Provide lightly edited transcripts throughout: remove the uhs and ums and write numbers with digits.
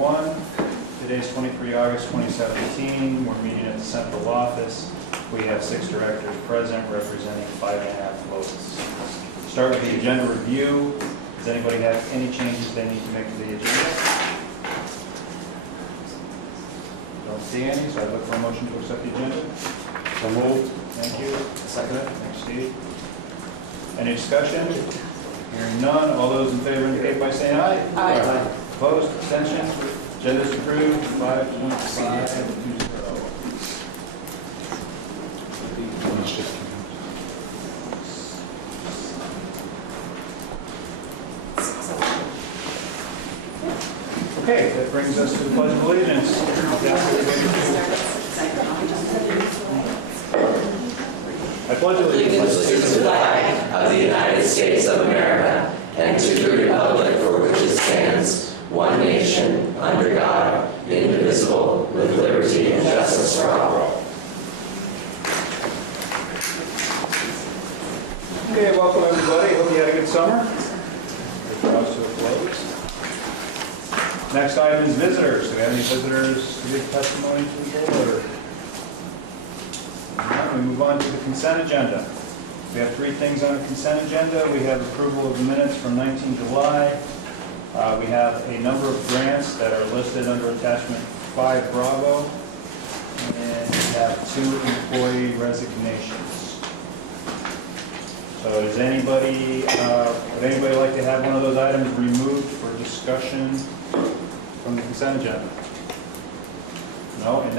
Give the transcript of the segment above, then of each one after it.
1. Today's 23 August 2017. We're meeting at the central office. We have 6 directors present representing 5.5 votes. Start with the agenda review. Does anybody have any changes they need to make to the agenda? Don't see any, so I'd look for a motion to accept the agenda. So moved. Thank you. Second it. Thanks, Steve. Any discussion? Hearing none. All those in favor indicate by saying aye. Aye. Opposed? Abstentions? Agenda is approved. 5.520. Okay, that brings us to the Pledge of Allegiance. I pledge allegiance to the flag of the United States of America and to the republic for which it stands, one nation, under God, indivisible, with liberty and justice for all. Okay, welcome everybody. Hope you had a good summer. We're draws to a close. Next item is visitors. Do we have any visitors to give testimony to the board? We move on to the consent agenda. We have 3 things on the consent agenda. We have approval of the minutes from 19 July. We have a number of grants that are listed under attachment 5 Bravo. And we have 2 employee resignations. So does anybody, would anybody like to have one of those items removed for discussion from the consent agenda? No, in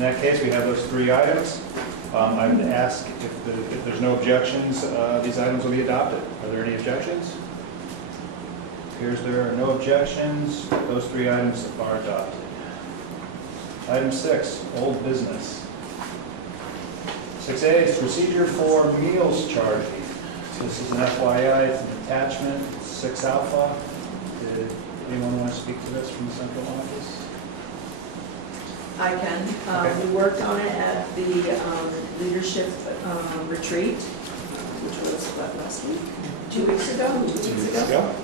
that case, we have those 3 items. I would ask if there's no objections, these items will be adopted. Are there any objections? Appears there are no objections. Those 3 items are adopted. Item 6, old business. 6A is procedure for meals charging. This is an FYI, it's an attachment, 6 alpha. Did anyone want to speak to this from the central office? I can. Okay. We worked on it at the leadership retreat, which was what, last week? 2 weeks ago? 2 weeks ago.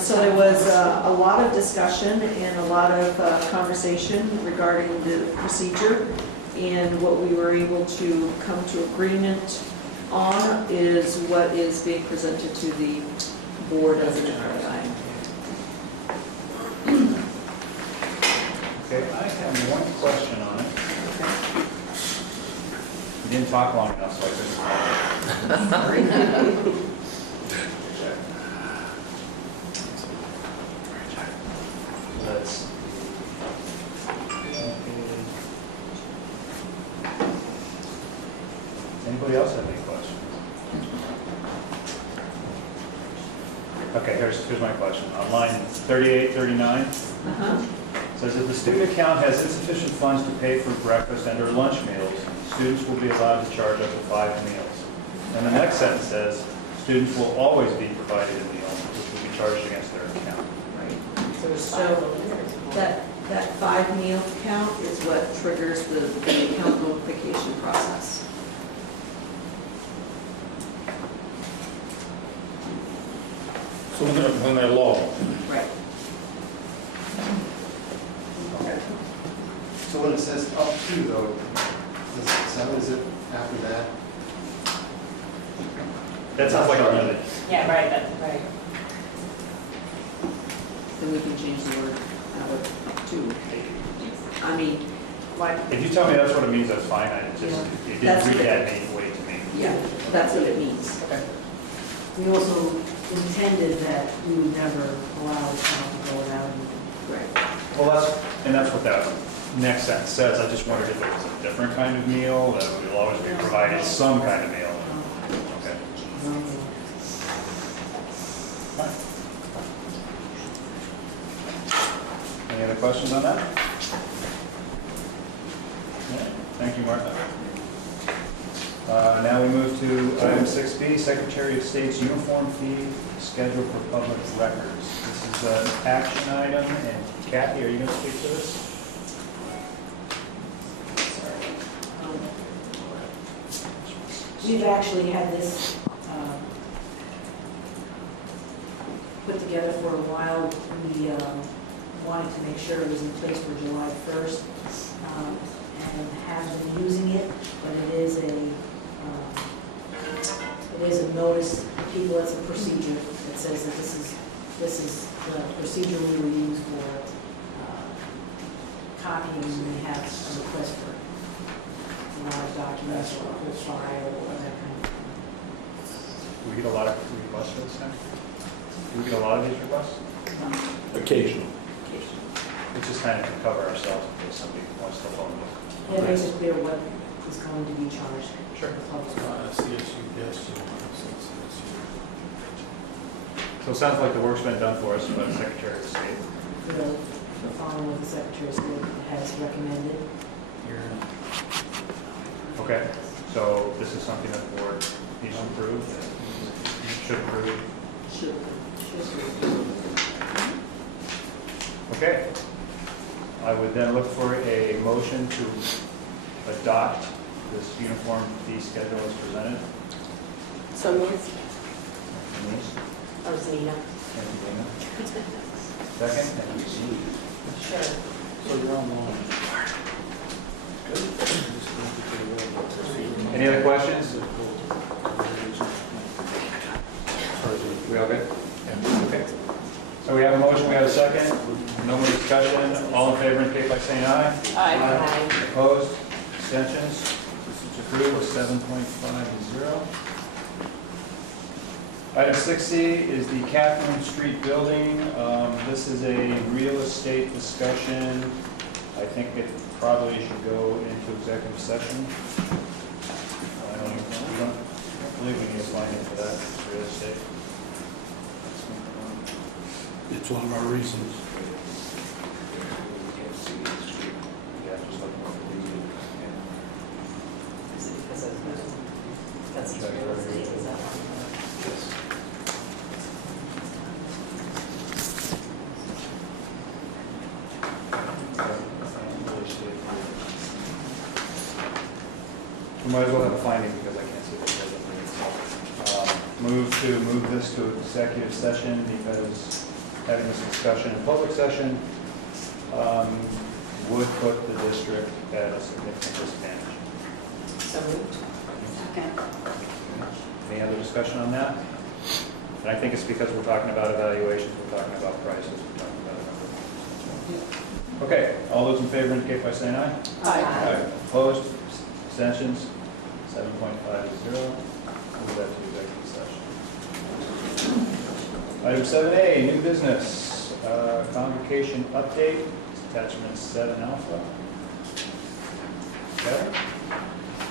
So there was a lot of discussion and a lot of conversation regarding the procedure, and what we were able to come to agreement on is what is being presented to the board as an FYI. Okay, I have one question on it. You didn't talk long enough, so I couldn't. Let's see. Does anybody else have any questions? Okay, here's my question. On line 38, 39. Says if the student account has insufficient funds to pay for breakfast and or lunch meals, students will be allowed to charge up to 5 meals. And the next sentence says students will always be provided a meal, which will be charged against their account. So that 5 meal count is what triggers the account notification process. So when they're low. Right. Okay. So when it says up to though, is it after that? That sounds like a limit. Yeah, right, that's right. Then we can change the word out of to. I mean, like, If you tell me that's what it means, that's fine. It didn't That's read okay. that any way to me. yeah, that's what it means. Okay. We also intended that we would never allow it to go without anything. Right. Well, that's what that next sentence says. I just wondered if it was a different kind of meal, that we will always be provided some kind of meal. Okay. Fine. Any other questions on that? Okay. Thank you, Martha. Now we move to item 6B, Secretary of State's uniform fee schedule for public records. This is an action item, and Kathy, are you going to speak to this? We've actually had this put together for a while. We wanted to make sure it was in place for July 1st, and have been using it, but it is a notice to people, it's a procedure that says that this is the procedure we will use for copying when we have a request for a lot of documents or a whole file or that kind of thing. Do we get a lot of requests for this now? Do we get a lot of these requests? Occasional. It's just kind of to cover ourselves in case somebody wants to phone book. Yeah, it makes it clear what is going to be charged. Sure. for the public. So it sounds like the work's been done for us by the Secretary of State. The following what the Secretary of State has recommended. Okay, so this is something that the board needs to approve, should approve. Okay. I would then look for a motion to adopt this uniform fee schedule as presented. So moved. Denise? That was Nina. Thank you, Dana. Second? Thank you, Steve. Sure. So you're on line. Any other questions? We all good? Okay. So we have a motion, we have a second. No more discussion. All in favor indicate by saying aye. Aye. Opposed? Abstentions? Approved, 7.50. Item 6C is the Catherine Street building. This is a real estate discussion. I think it probably should go into executive session. I don't believe we need a finding for that, it's real estate. It's one of our reasons. Yeah, just looking for the reason. Is it because of, that's real estate, is that one? We might as well have a finding because I can't see what it is. Move this to executive session because having this discussion in public session would put the district at a significant disadvantage. So moved. Okay. Any other discussion on that? And I think it's because we're talking about evaluations, we're talking about prices, we're talking about a number of things. Okay, all those in favor indicate by saying aye. Aye. Opposed? Abstentions? 7.50. Move that to executive session. Item 7A, new business. Convocation update, attachment 7 alpha. Okay.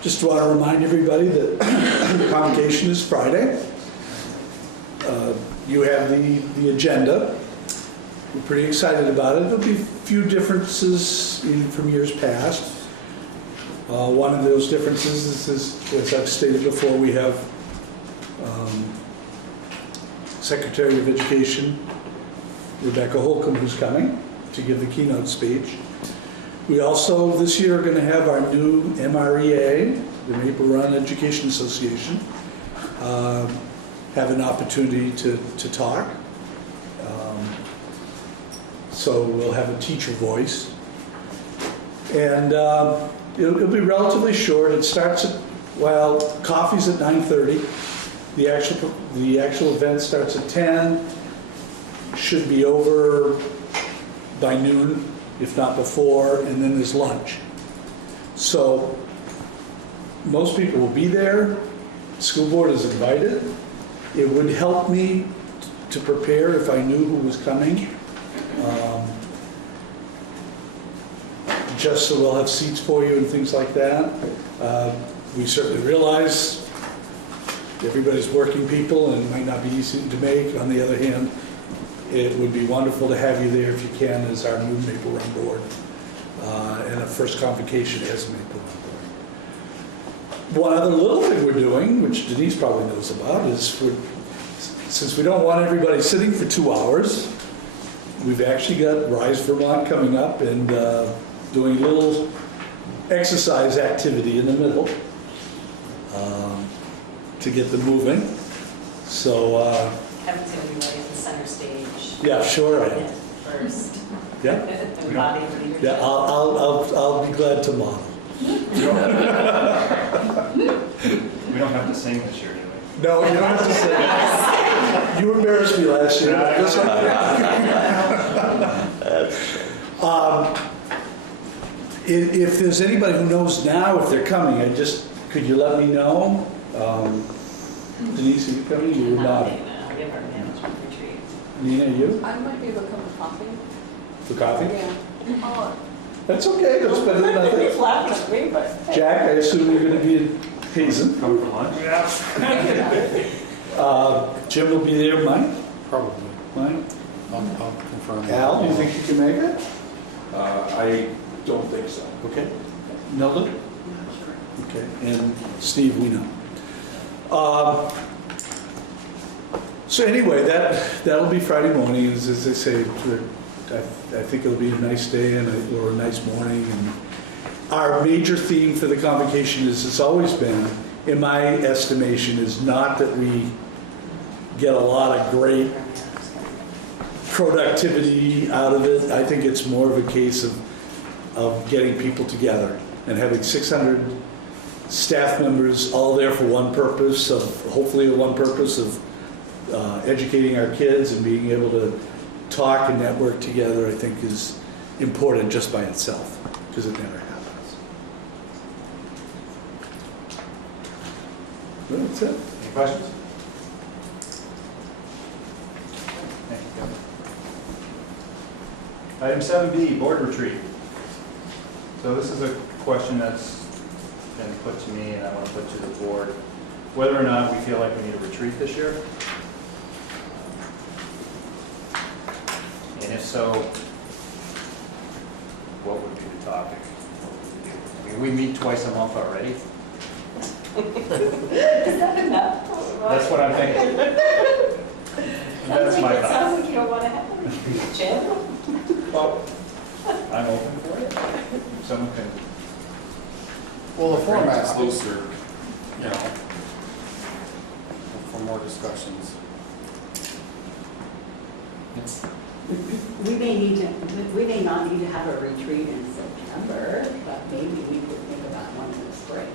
Just want to remind everybody that convocation is Friday. You have the agenda. We're pretty excited about it. There'll be a few differences from years past. One of those differences is, as I've stated before, we have Secretary of Education Rebecca Holcomb, who's coming to give the keynote speech. We also, this year, are going to have our new MREA, the Maple Run Education Association, have an opportunity to talk. So we'll have a teacher voice. And it'll be relatively short. It starts at, well, coffee's at 9:30. The actual event starts at 10. Should be over by noon, if not before, and then there's lunch. So most people will be there. School board is invited. It would help me to prepare if I knew who was coming. Just so we'll have seats for you and things like that. We certainly realize everybody's working people and it might not be easy to make. On the other hand, it would be wonderful to have you there if you can as our new Maple Run board and a first convocation as a Maple Run board. One other little thing we're doing, which Denise probably knows about, is since we don't want everybody sitting for 2 hours, we've actually got Rise Vermont coming up and doing a little exercise activity in the middle to get them moving. So, Kevin's going to be right at the center stage. yeah, sure I am. First. Yeah, Embodied leadership. yeah, I'll be glad to model. We don't have to sing this year, do we? No, you don't have to say that. You embarrassed me last year. If there's anybody who knows now if they're coming, could you let me know? Denise, are you coming? You would not. We have our management retreat. Nina, you? I might be able to come for coffee. For coffee? Yeah. Oh, That's okay, that's better than nothing. He's laughing at me, but. Jack, I assume you're going to be in Hazen. Come for lunch? Yeah. Jim will be there, Mike? Probably. Mike? I'll confirm. Al, do you think you can make it? I don't think so. Okay. Nelda? Okay, and Steve, we know. So anyway, that'll be Friday morning, as I say. I think it'll be a nice day or a nice morning. And our major theme for the convocation it's always been, in my estimation, is not that we get a lot of great productivity out of it. I think it's more of a case of getting people together and having 600 staff members all there for one purpose, hopefully one purpose of educating our kids and being able to talk and network together, I think is important just by itself, because it never happens. Well, that's it. Any questions? Thank you, Kevin. Item 7B, board retreat. So this is a question that's been put to me and I want to put to the board. Whether or not we feel like we need a retreat this year. And if so, what would be the topic? What would we do? I mean, we meet twice a month already. Is that enough? That's what I'm thinking. That's my thought. Sounds like you don't want to have a retreat, Jim. Well, I'm open for it. If someone can. Well, the format's looser, you know, for more discussions. We may not need to have a retreat in September, but maybe we could think about one in the spring.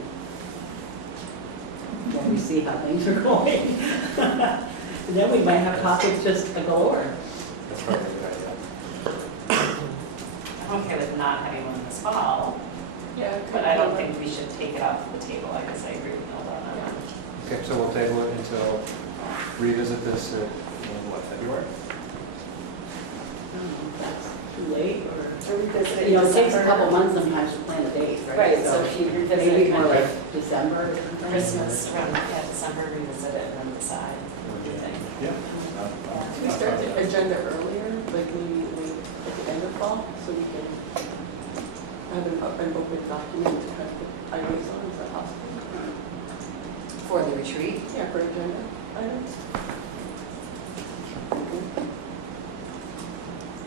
When we see how things are going. And then we might have topics just galore. That's probably a good idea. I'm okay with not having one this fall, yeah. but I don't think we should take it off the table. I guess I agree with Nelda on that. Okay, so we'll table it until, revisit this in what, February? I don't know if that's too late or, Or revisit it you know, in it takes a December. couple months sometimes to plan a date, right? Right, so if you revisit Maybe it more kind like of December or something. Christmas, around December, revisit it and then decide. What do you think? Yeah. Can we start the agenda earlier, like maybe like at the end of fall, so we can have an open document to have the items on, is that possible? For the retreat? Yeah, for agenda items. All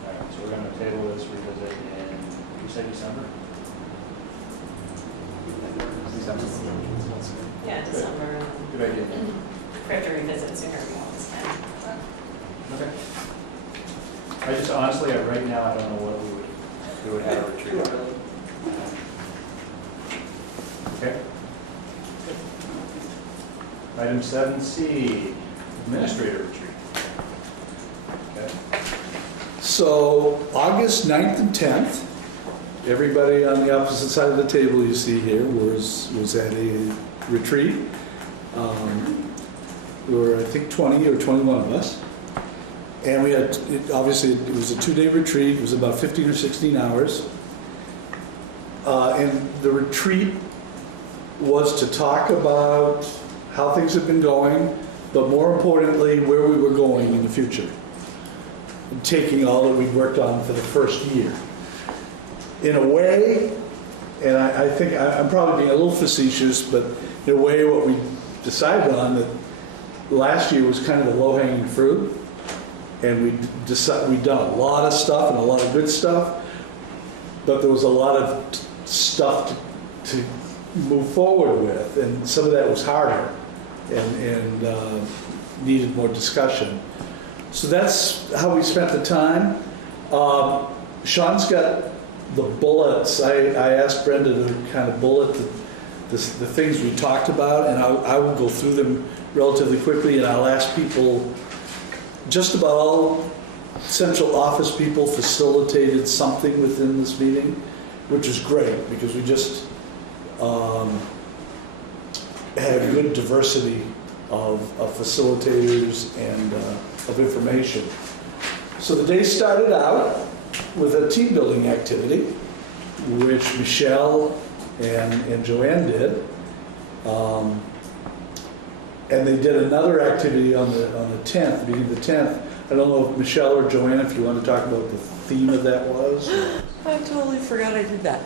right, so we're going to table this, revisit in, you said December? December. Yeah, December. Good idea. If we have to revisit sooner, we won't this time. Okay. I just honestly, right now, I don't know what we would have a retreat on. Okay. Item 7C, administrator retreat. Okay. So August 9th and 10th, everybody on the opposite side of the table you see here was at a retreat. There were, I think, 20 or 21 of us. And we had, obviously, it was a 2-day retreat. It was about 15 or 16 hours. And the retreat was to talk about how things have been going, but more importantly, where we were going in the future. And taking all that we'd worked on for the first year. In a way, and I think I'm probably being a little facetious, but in a way what we decided on that last year was kind of the low-hanging fruit. And we'd done a lot of stuff and a lot of good stuff, but there was a lot of stuff to move forward with, and some of that was harder and needed more discussion. So that's how we spent the time. Sean's got the bullets. I asked Brenda to kind of bullet the things we talked about, and I will go through them relatively quickly, and I'll ask people, just about all central office people facilitated something within this meeting, which is great, because we just had a good diversity of facilitators and of information. So the day started out with a team building activity, which Michelle and Joanne did. And they did another activity on the 10th, beginning of the 10th. I don't know if Michelle or Joanne, if you want to talk about what the theme of that was. I totally forgot I did that.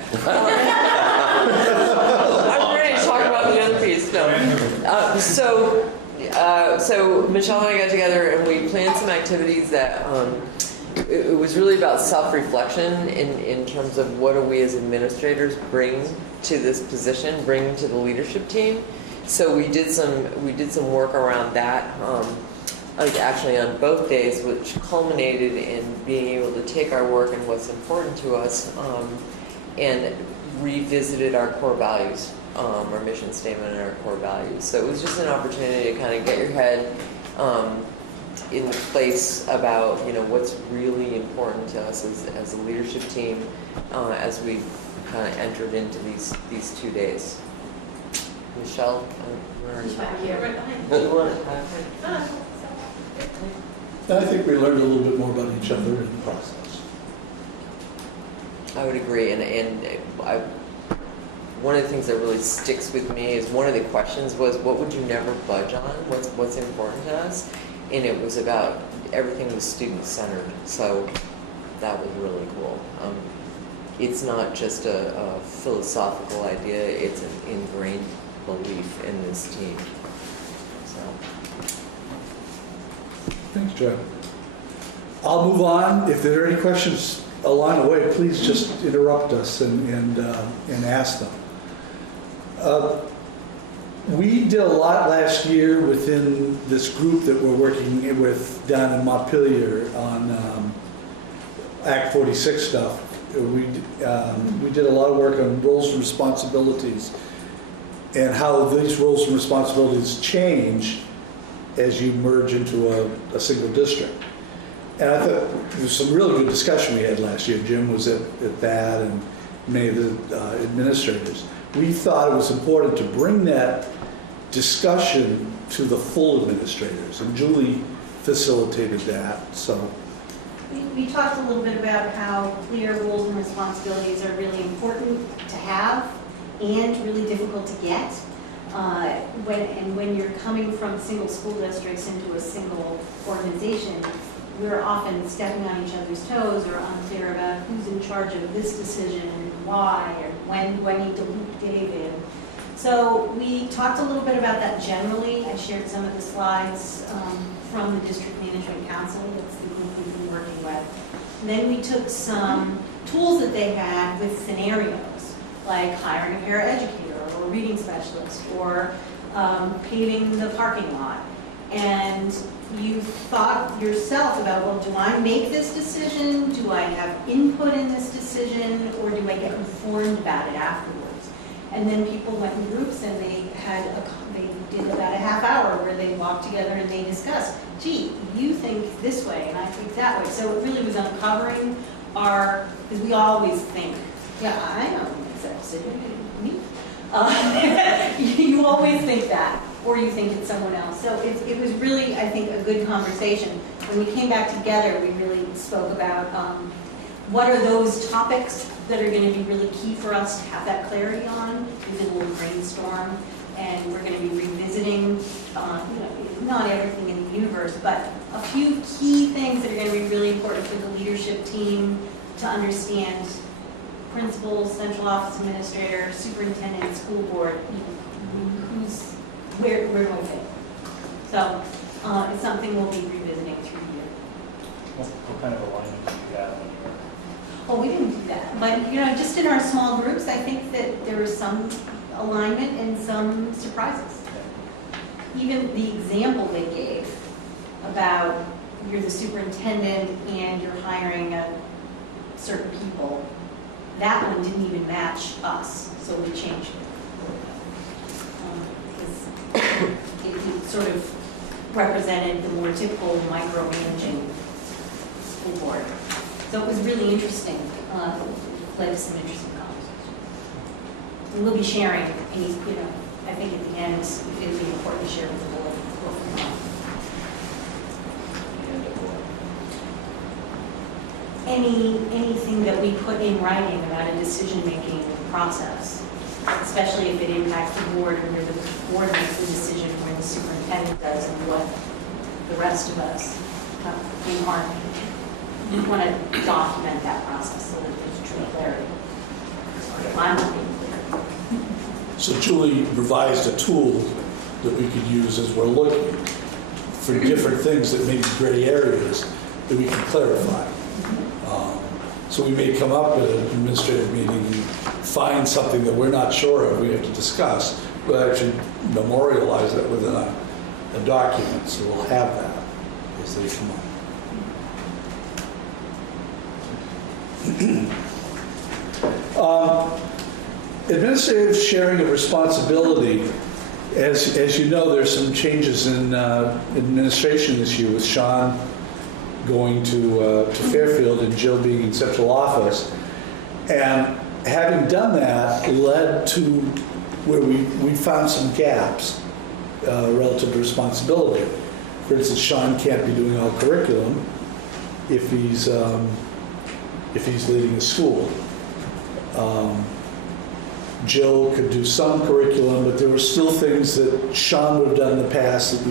I'm ready to talk about the other piece. No. So Michelle and I got together and we planned some activities that it was really about self-reflection in terms of what do we as administrators bring to this position, bring to the leadership team. So we did some work around that. Like actually on both days, which culminated in being able to take our work and what's important to us and revisited our core values, our mission statement and our core values. So it was just an opportunity to kind of get your head in the place about what's really important to us as a leadership team as we kind of entered into these 2 days. Michelle, I think we learned a little bit more about each other in the process. I would agree, one of the things that really sticks with me is one of the questions was, what would you never budge on? What's important to us? And it was about everything was student-centered, so that was really cool. It's not just a philosophical idea, it's an ingrained belief in this team. So. Thanks, Joe. I'll move on. If there are any questions along the way, please just interrupt us and ask them. We did a lot last year within this group that we're working with down in Montpelier on Act 46 stuff. We did a lot of work on roles and responsibilities and how these roles and responsibilities change as you merge into a single district. And I thought there was some really good discussion we had last year. Jim was at that and many of the administrators. We thought it was important to bring that discussion to the full administrators, and Julie facilitated that. So we talked a little bit about how clear roles and responsibilities are really important to have and really difficult to get. When you're coming from single school districts into a single organization, we're often stepping on each other's toes or unclear about who's in charge of this decision and why, or when you delete David. So we talked a little bit about that generally. I shared some of the slides from the District Management Council. That's the group we've been working with. And then we took some tools that they had with scenarios, like hiring a paraeducator or a reading specialist or paving the parking lot. And you thought yourself about, well, do I make this decision? Do I have input in this decision? Or do I get informed about it afterwards? And then people went in groups and they did about a half hour where they walked together and they discussed, gee, you think this way and I think that way. So it really was uncovering because we always think, yeah, I don't make that decision, me. You always think that, or you think it's someone else. So it was really, I think, a good conversation. When we came back together, we really spoke about what are those topics that are going to be really key for us to have that clarity on. We did a little brainstorm, and we're going to be revisiting, not everything in the universe, but a few key things that are going to be really important for the leadership team to understand. Principals, central office administrator, superintendent, school board, where do I fit? So it's something we'll be revisiting through the year. What kind of alignment did you have when you were? Oh, we didn't do that. But, just in our small groups, I think that there was some alignment and some surprises. Even the example they gave about you're the superintendent and you're hiring a certain people. That one didn't even match us, so we changed it. Because it sort of represented the more typical micromanaging school board. So it was really interesting, led to some interesting conversations. And we'll be sharing, I think at the end, it would be important to share with the board what we want. Anything that we put in writing about a decision-making process, especially if it impacts the board, where the board makes the decision, where the superintendent does, and what the rest of us in our, we want to document that process so that there's true clarity. If I'm not being clear. So Julie revised a tool that we could use as we're looking for different things that may be gray areas that we can clarify. So we may come up at an administrative meeting and find something that we're not sure of, we have to discuss. We'll actually memorialize that within a document, so we'll have that as they come up. Administrative sharing of responsibility. As you know, there's some changes in administration this year with Sean going to Fairfield and Jill being in central office. And having done that led to where we found some gaps relative to responsibility. For instance, Sean can't be doing all curriculum if he's leading a school. Jill could do some curriculum, but there were still things that Sean would have done in the past that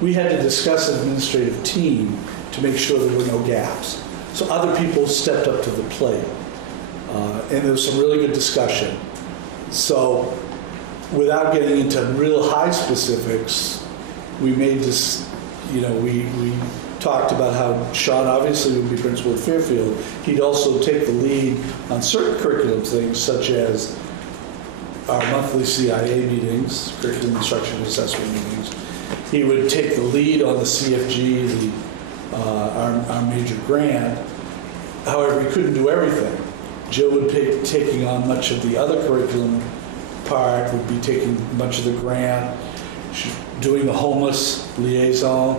we had to discuss as an administrative team to make sure there were no gaps. So other people stepped up to the plate. And there was some really good discussion. So without getting into real high specifics, we made this, we talked about how Sean obviously would be principal at Fairfield. He'd also take the lead on certain curriculum things, such as our monthly CIA meetings, curriculum instruction assessment meetings. He would take the lead on the CFG, our major grant. However, he couldn't do everything. Jill would be taking on much of the other curriculum part, would be taking much of the grant, doing the homeless liaison,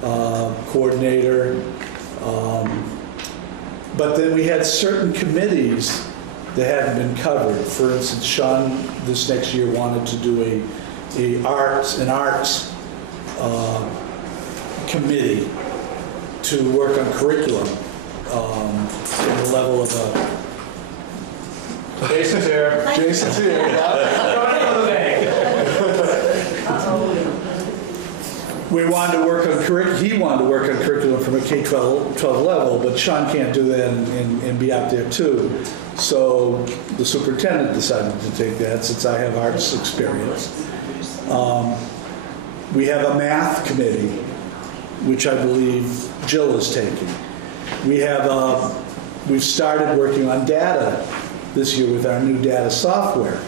coordinator. But then we had certain committees that hadn't been covered. For instance, Sean this next year wanted to do an arts committee to work on curriculum in the level of a... Jason's here. Jason's here. We wanted to work on he wanted to work on curriculum from a K-12 level, but Sean can't do that and be out there too. So the superintendent decided to take that since I have arts experience. We have a math committee, which I believe Jill is taking. We've started working on data this year with our new data software.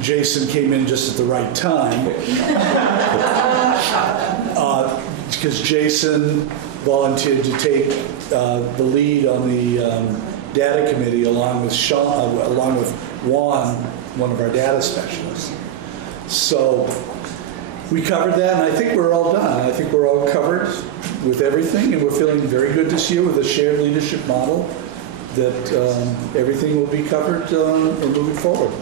Jason came in just at the right time because Jason volunteered to take the lead on the data committee along with Juan, one of our data specialists. So we covered that, and I think we're all done. I think we're all covered with everything, and we're feeling very good this year with a shared leadership model that everything will be covered moving forward.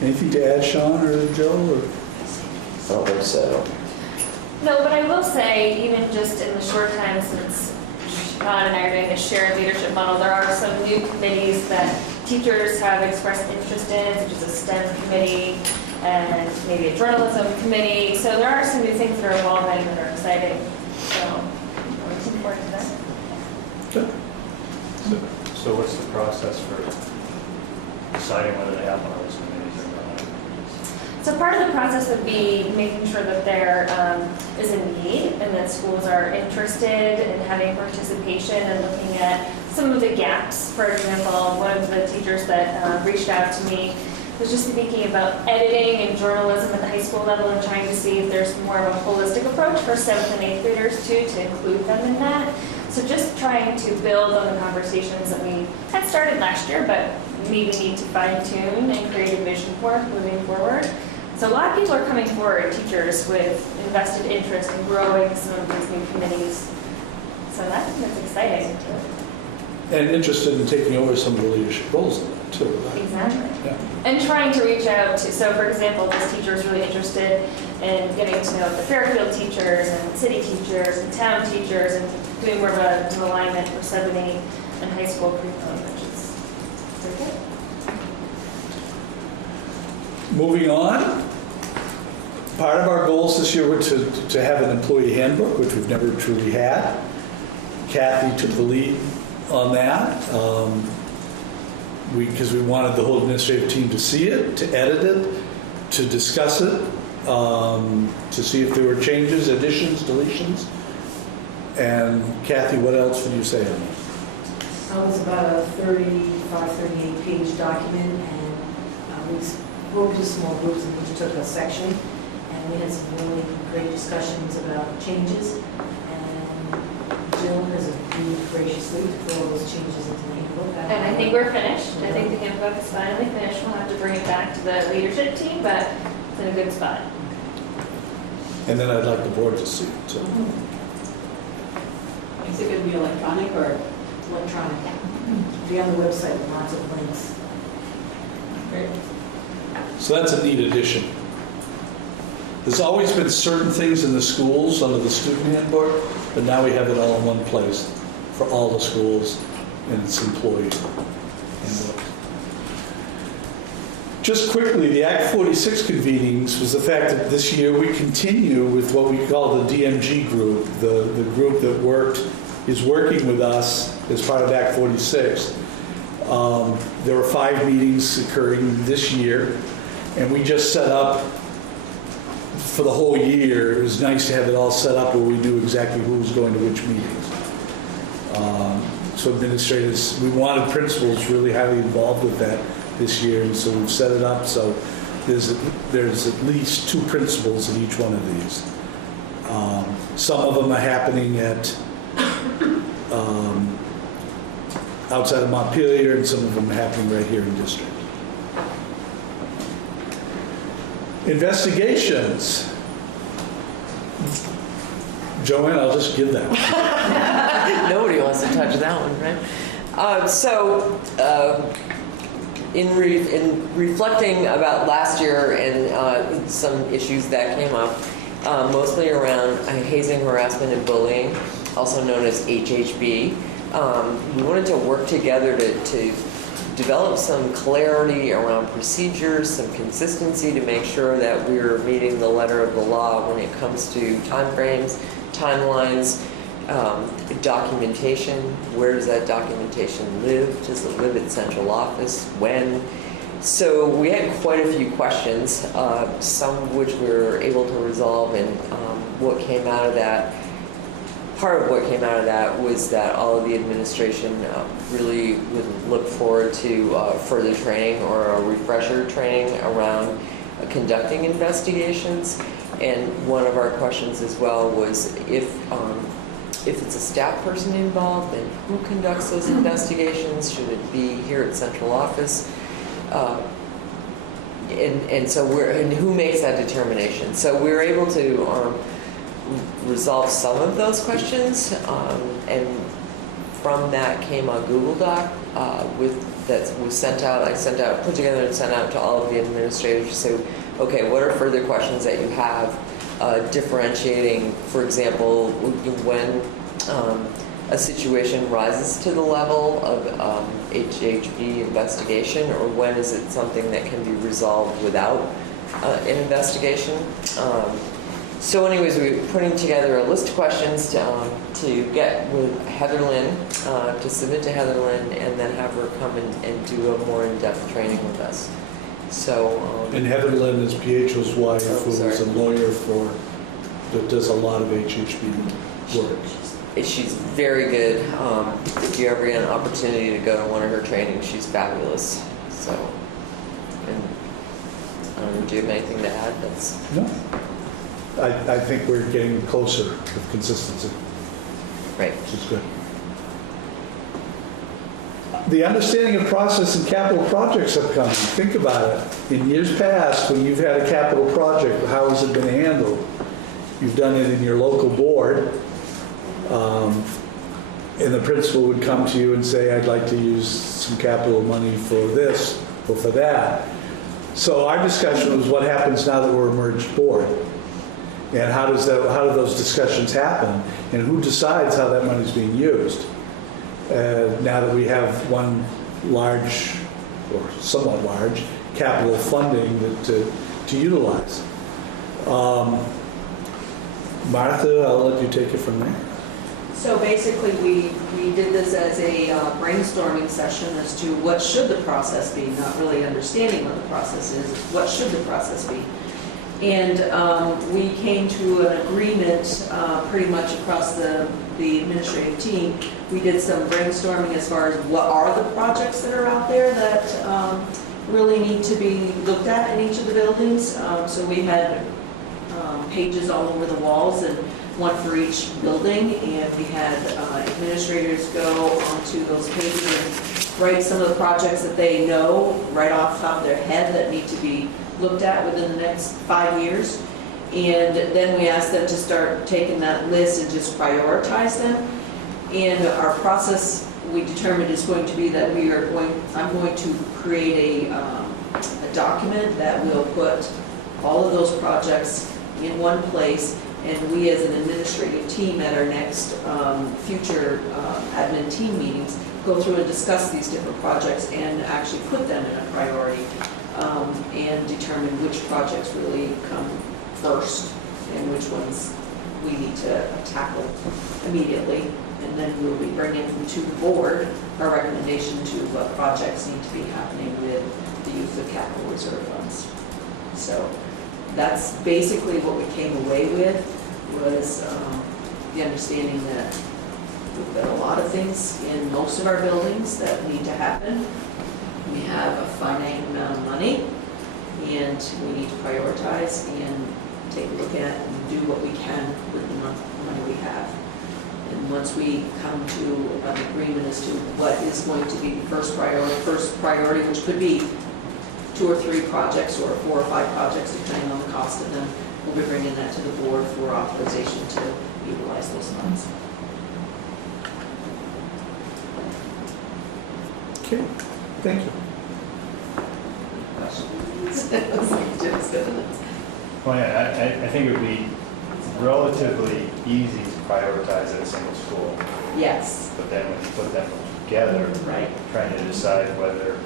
Anything to add, Sean or Jill? Or? I don't think so. No, but I will say, even just in the short time since Sean and I are doing a shared leadership model, there are some new committees that teachers have expressed interest in, such as a STEM committee and maybe a journalism committee. So there are some new things that are evolving that are exciting. So we're looking forward to that. Good. So what's the process for deciding whether to have one of those committees or not? So part of the process would be making sure that there is a need and that schools are interested in having participation and looking at some of the gaps. For example, one of the teachers that reached out to me was just thinking about editing and journalism at the high school level and trying to see if there's more of a holistic approach for 7th and 8th graders too, to include them in that. So just trying to build on the conversations that we had started last year, but maybe need to fine tune and create a vision for moving forward. So a lot of people are coming forward, teachers with invested interest in growing some of these new committees. So that's exciting. And interested in taking over some of the leadership roles in that too, right? Exactly. Yeah. And trying to reach out to, so for example, this teacher is really interested in getting to know the Fairfield teachers and city teachers and town teachers and doing more of an alignment for 7, 8 and high school curriculum, which is pretty good. Moving on, part of our goals this year were to have an employee handbook, which we've never truly had. Kathy took the lead on that, because we wanted the whole administrative team to see it, to edit it, to discuss it, to see if there were changes, additions, deletions. And Kathy, what else would you say on that? It was about a 35, 38 page document, and we broke into small groups and each took a section, and we had some really great discussions about changes. Jill has agreed graciously to put all those changes into the handbook. And I think we're finished. I think the handbook is finally finished. We'll have to bring it back to the leadership team, but it's in a good spot. And then I'd like the board to see it, so. Is it going to be electronic or? Electronic. Be on the website with lots of links. Great. So that's a neat addition. There's always been certain things in the schools under the student handbook, but now we have it all in one place for all the schools and its employee handbook. Just quickly, the Act 46 convenings was the fact that this year we continue with what we call the DMG group, the group that is working with us as part of Act 46. There were 5 meetings occurring this year, and we just set up for the whole year. It was nice to have it all set up where we knew exactly who was going to which meetings. So administrators, we wanted principals really highly involved with that this year, and so we've set it up so there's at least 2 principals in each one of these. Some of them are happening at outside of Montpelier, and some of them are happening right here in district. Investigations. Joanne, I'll just give that one. Nobody wants to touch that one, right? In reflecting about last year and some issues that came up, mostly around hazing, harassment, and bullying, also known as HHB, we wanted to work together to develop some clarity around procedures, some consistency to make sure that we're meeting the letter of the law when it comes to timeframes, timelines, documentation. Where does that documentation live? Does it live at central office? When? So we had quite a few questions, some of which we were able to resolve, and what came out of that, part of what came out of that was that all of the administration really would look forward to further training or a refresher training around conducting investigations. And one of our questions as well was if it's a staff person involved, then who conducts those investigations? Should it be here at central office? And who makes that determination? So we were able to resolve some of those questions, and from that came a Google Doc that was put together and sent out to all of the administrators to say, okay, what are further questions that you have, differentiating, for example, when a situation rises to the level of HHB investigation, or when is it something that can be resolved without an investigation. So anyways, we're putting together a list of questions to get with Heather Lynn, to submit to Heather Lynn, and then have her come and do a more in-depth training with us. So. And Heather Lynn is Pietro's wife, who is a lawyer that does a lot of HHB work. She's very good. If you ever get an opportunity to go to one of her trainings, she's fabulous. So, and Do you have anything to add? That's No. I think we're getting closer with consistency, right. which is good. The understanding of process and capital projects have come. Think about it. In years past, when you've had a capital project, how has it been handled? You've done it in your local board, and the principal would come to you and say, I'd like to use some capital money for this or for that. So our discussion was what happens now that we're a merged board? And how do those discussions happen? And who decides how that money is being used? Now that we have one large, or somewhat large, capital funding to utilize. Martha, I'll let you take it from there. So basically, we did this as a brainstorming session as to what should the process be, not really understanding what the process is, what should the process be. And we came to an agreement pretty much across the administrative team. We did some brainstorming as far as what are the projects that are out there that really need to be looked at in each of the buildings. So we had pages all over the walls and one for each building, and we had administrators go onto those pages and write some of the projects that they know right off the top of their head that need to be looked at within the next 5 years. And then we asked them to start taking that list and just prioritize them. And our process, we determined, is going to be that I'm going to create a document that will put all of those projects in one place, and we as an administrative team at our next future admin team meetings go through and discuss these different projects and actually put them in a priority and determine which projects really come first and which ones we need to tackle immediately. And then we'll be bringing to the board our recommendation to what projects need to be happening with the use of capital reserve funds. So that's basically what we came away with, was the understanding that we've got a lot of things in most of our buildings that need to happen. We have a finite amount of money, and we need to prioritize and take a look at and do what we can with the money we have. And once we come to an agreement as to what is going to be the first priority, which could be 2 or 3 projects or 4 or 5 projects, depending on the cost of them, we'll be bringing that to the board for authorization to utilize those funds. Okay, thank you. Well, yeah, I think it would be relatively easy to prioritize at a single school. Yes. But then when you put them together, Right. trying to decide whether,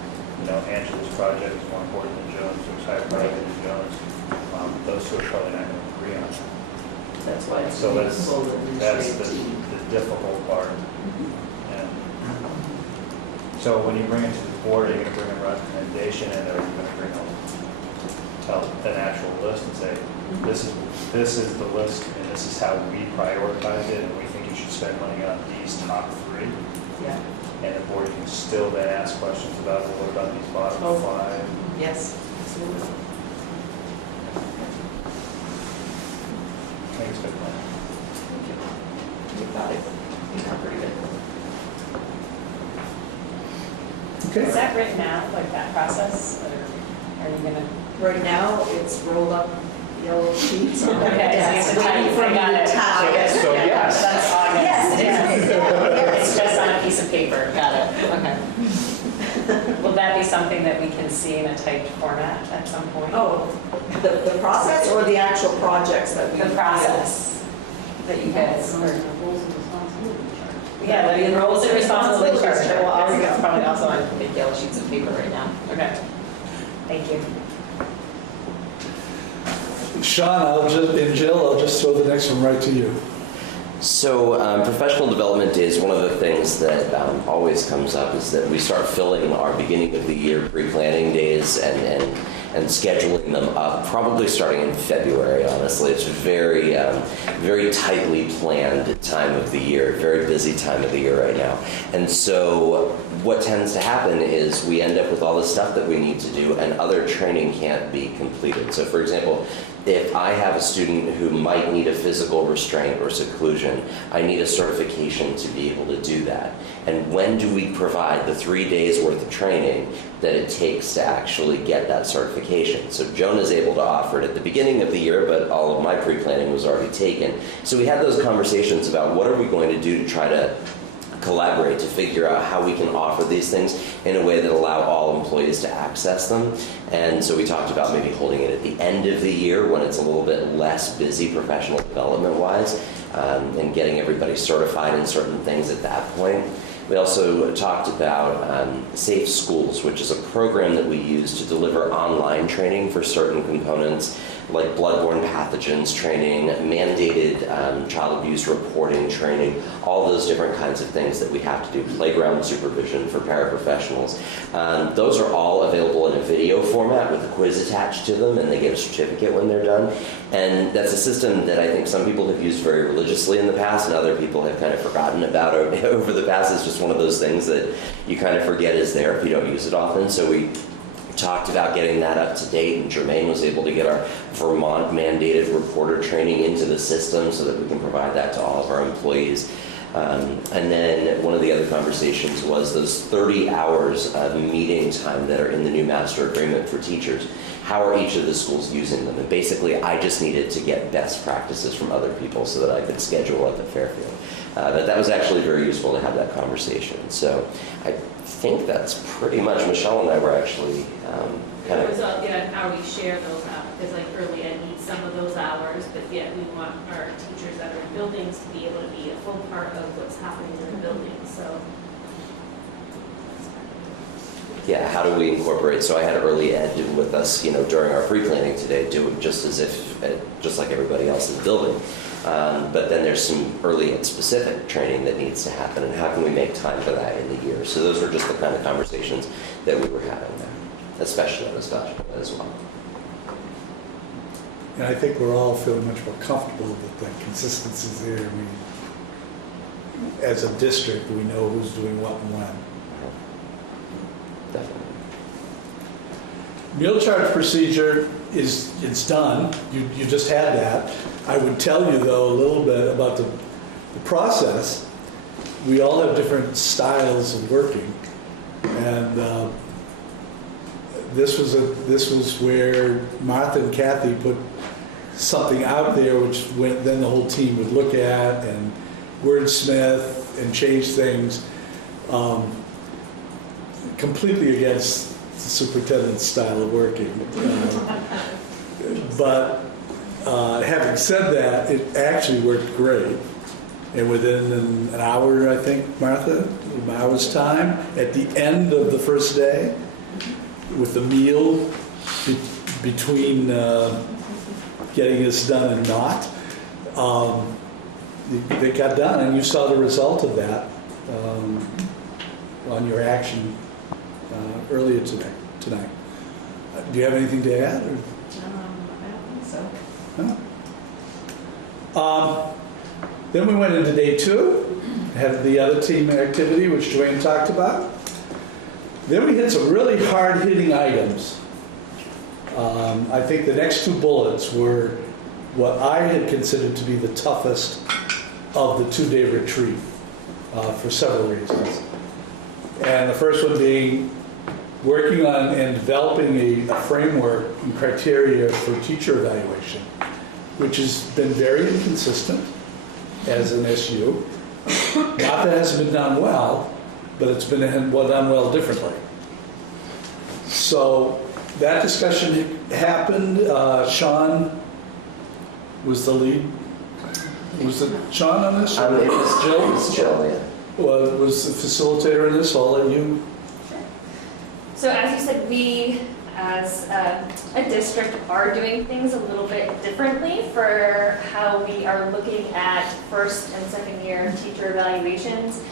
Angela's project is more important than Jones, who's higher priority than Jones, those two are probably not going to agree on it. That's why it's So a that's full the administrative team. difficult part. And so when you bring it to the board, are you going to bring a recommendation, and are you going to bring an actual list and say, this is the list, and this is how we prioritize it, and we think you should spend money on these top 3? Yeah. And the board can still then ask questions about, well, what about these bottom 5? Yes, absolutely. I think it's a good plan. You got it. You got pretty good. Okay. Is that written out, like that process, or are you gonna? Right now, it's rolled up yellow sheets on my Okay, desk, so you waiting for I me got to it. tap it. So yes. That's August. Yes, it is. It's just on a piece of paper, got it, okay. Will that be something that we can see in a typed format at some point? Oh, the process or the actual projects that we? The process that you guys are. Yeah, the roles and responsibilities chart. Well, obviously, it's probably also on big yellow sheets of paper right now. Okay. Thank you. Sean, and Jill, I'll just throw the next one right to you. So professional development days, one of the things that always comes up is that we start filling our beginning of the year pre-planning days and scheduling them up, probably starting in February, honestly. It's a very, very tightly planned time of the year, very busy time of the year right now. And so what tends to happen is we end up with all the stuff that we need to do and other training can't be completed. So for example, if I have a student who might need a physical restraint or seclusion, I need a certification to be able to do that. And when do we provide the 3 days worth of training that it takes to actually get that certification? So Jonah's able to offer it at the beginning of the year, but all of my pre-planning was already taken. So we had those conversations about what are we going to do to try to collaborate to figure out how we can offer these things in a way that allow all employees to access them. And so we talked about maybe holding it at the end of the year when it's a little bit less busy professional development wise, and getting everybody certified in certain things at that point. We also talked about Safe Schools, which is a program that we use to deliver online training for certain components like bloodborne pathogens training, mandated child abuse reporting training, all those different kinds of things that we have to do, playground supervision for paraprofessionals. Those are all available in a video format with a quiz attached to them, and they get a certificate when they're done. And that's a system that I think some people have used very religiously in the past, and other people have kind of forgotten about over the past. It's just one of those things that you kind of forget is there if you don't use it often. So we talked about getting that up to date, and Jermaine was able to get our Vermont mandated reporter training into the system so that we can provide that to all of our employees. And then one of the other conversations was those 30 hours of meeting time that are in the new master agreement for teachers. How are each of the schools using them? And basically, I just needed to get best practices from other people so that I could schedule up at Fairfield. But that was actually very useful to have that conversation. So I think that's pretty much, Michelle and I were actually kind of... how we share those out, because like early ed needs some of those hours, but yet we want our teachers that are in buildings to be able to be a full part of what's happening in the building, so. Yeah, how do we incorporate? So I had early ed with us, during our pre-planning today, do it just as if, just like everybody else in the building. But then there's some early ed specific training that needs to happen, and how can we make time for that in the year? So those were just the kind of conversations that we were having there, especially on the special ed as well. And I think we're all feeling much more comfortable that the consistency is there. As a district, we know who's doing what and when. Definitely. Meal charge procedure it's done. You just had that. I would tell you though a little bit about the process. We all have different styles of working, and this was where Martha and Kathy put something out there, which then the whole team would look at and wordsmith and change things. Completely against the superintendent's style of working. But having said that, it actually worked great. And within an hour, I think, Martha, an hour's time, at the end of the first day, with the meal between getting this done and not, they got done, and you saw the result of that on your action earlier tonight. Do you have anything to add? Or? I don't think so. Huh? Then we went into day 2, had the other team activity, which Joanne talked about. Then we hit some really hard-hitting items. I think the next 2 bullets were what I had considered to be the toughest of the 2-day retreat for several reasons. And the first one being working on and developing a framework and criteria for teacher evaluation, which has been very inconsistent as an SU. Not that it hasn't been done well, but it's been done well differently. So that discussion happened. Sean was the lead. Was it Sean on this? It was Jill. It was Jill, yeah. Was the facilitator in this? I'll let you. So as you said, we as a district are doing things a little bit differently for how we are looking at first and second year teacher evaluations.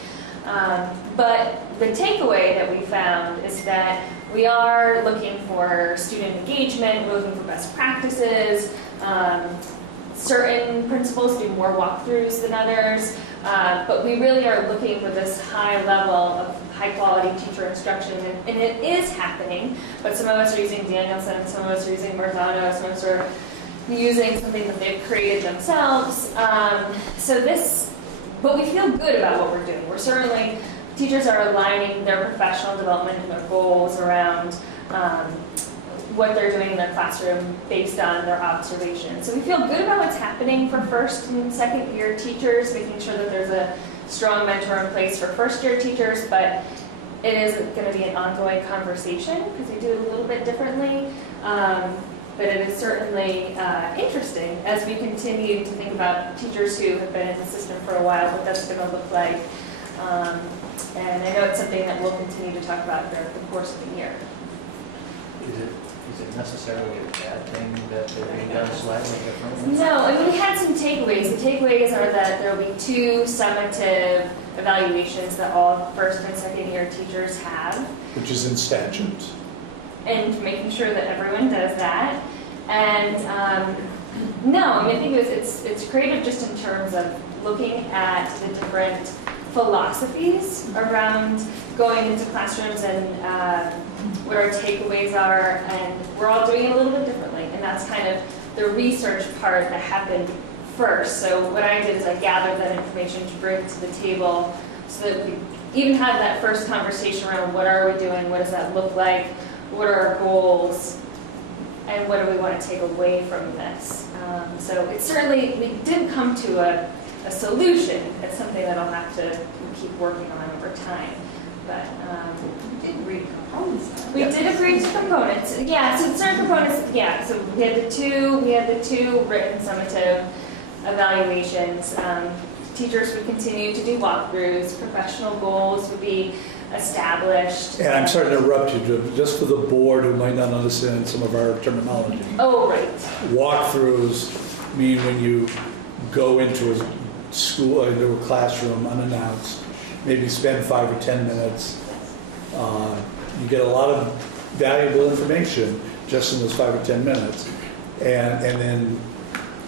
But the takeaway that we found is that we are looking for student engagement, we're looking for best practices. Certain principals do more walkthroughs than others, but we really are looking for this high level of high quality teacher instruction, and it is happening, but some of us are using Danielson, some of us are using Marzano, some of us are using something that they've created themselves. But we feel good about what we're doing. We're certainly, teachers are aligning their professional development and their goals around what they're doing in their classroom based on their observations. So we feel good about what's happening for first and second year teachers, making sure that there's a strong mentor in place for first year teachers, but it is going to be an ongoing conversation because we do it a little bit differently. But it is certainly interesting as we continue to think about teachers who have been in the system for a while, what that's going to look like. And I know it's something that we'll continue to talk about throughout the course of the year. Is it necessarily a bad thing that they're being done slightly differently? No, I mean, we had some takeaways. The takeaways are that there will be 2 summative evaluations that all first and second year teachers have. Which is in statute. And making sure that everyone does that. And no, I mean, I think it's creative just in terms of looking at the different philosophies around going into classrooms and what our takeaways are, and we're all doing it a little bit differently, and that's kind of the research part that happened first. So what I did is I gathered that information to bring to the table so that we even had that first conversation around what are we doing, what does that look like, what are our goals, and what do we want to take away from this. So it's certainly, we didn't come to a solution. It's something that I'll have to keep working on over time. But We did agree to components. we did agree to components. Yeah, so certain components, yeah. So we had the two written summative evaluations. Teachers would continue to do walkthroughs. Professional goals would be established. And I'm sorry to interrupt you, just for the board who might not understand some of our terminology. Oh, right. Walkthroughs mean when you go into a school, into a classroom unannounced, maybe spend 5 or 10 minutes. You get a lot of valuable information just in those 5 or 10 minutes, and then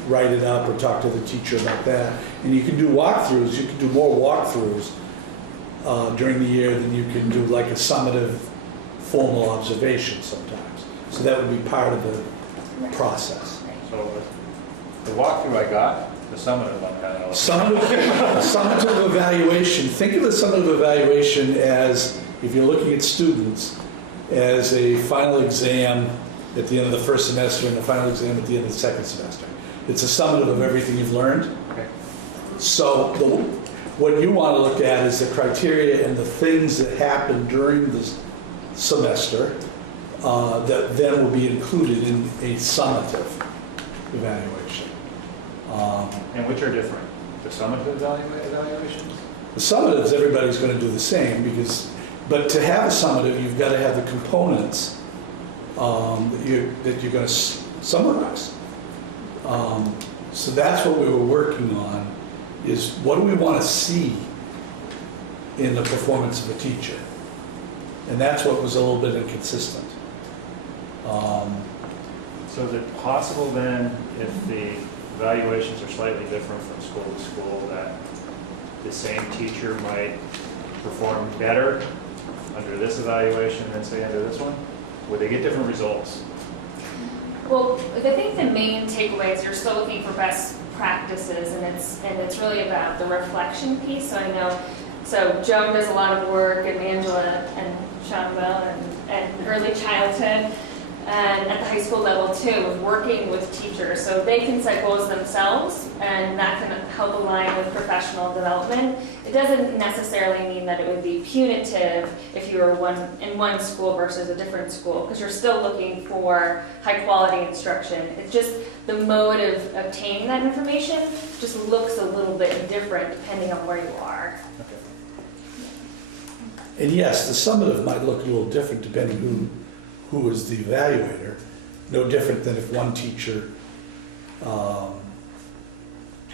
write it up or talk to the teacher about that. And you can do walkthroughs. You can do more walkthroughs during the year than you can do like a summative formal observation sometimes. So that would be part of the process. So the walkthrough I got, the summative I got. Summative evaluation. Think of a summative evaluation as, if you're looking at students, as a final exam at the end of the first semester and a final exam at the end of the second semester. It's a summative of everything you've learned. Okay. So what you want to look at is the criteria and the things that happen during the semester that then will be included in a summative evaluation. And which are different? The summative evaluations? The summatives, everybody's going to do the same, but to have a summative, you've got to have the components that you're going to summarize. So that's what we were working on, is what do we want to see in the performance of a teacher? And that's what was a little bit inconsistent. So is it possible then, if the evaluations are slightly different from school to school, that the same teacher might perform better under this evaluation than say under this one? Would they get different results? Well, I think the main takeaway is you're still looking for best practices, and it's really about the reflection piece. So I know, so Joan does a lot of work, and Angela and Shonwell and early childhood, and at the high school level too, of working with teachers. So they can set goals themselves, and that can help align with professional development. It doesn't necessarily mean that it would be punitive if you were in one school versus a different school, because you're still looking for high quality instruction. It's just the mode of obtaining that information just looks a little bit different depending on where you are. Okay. And yes, the summative might look a little different depending who is the evaluator. No different than if one teacher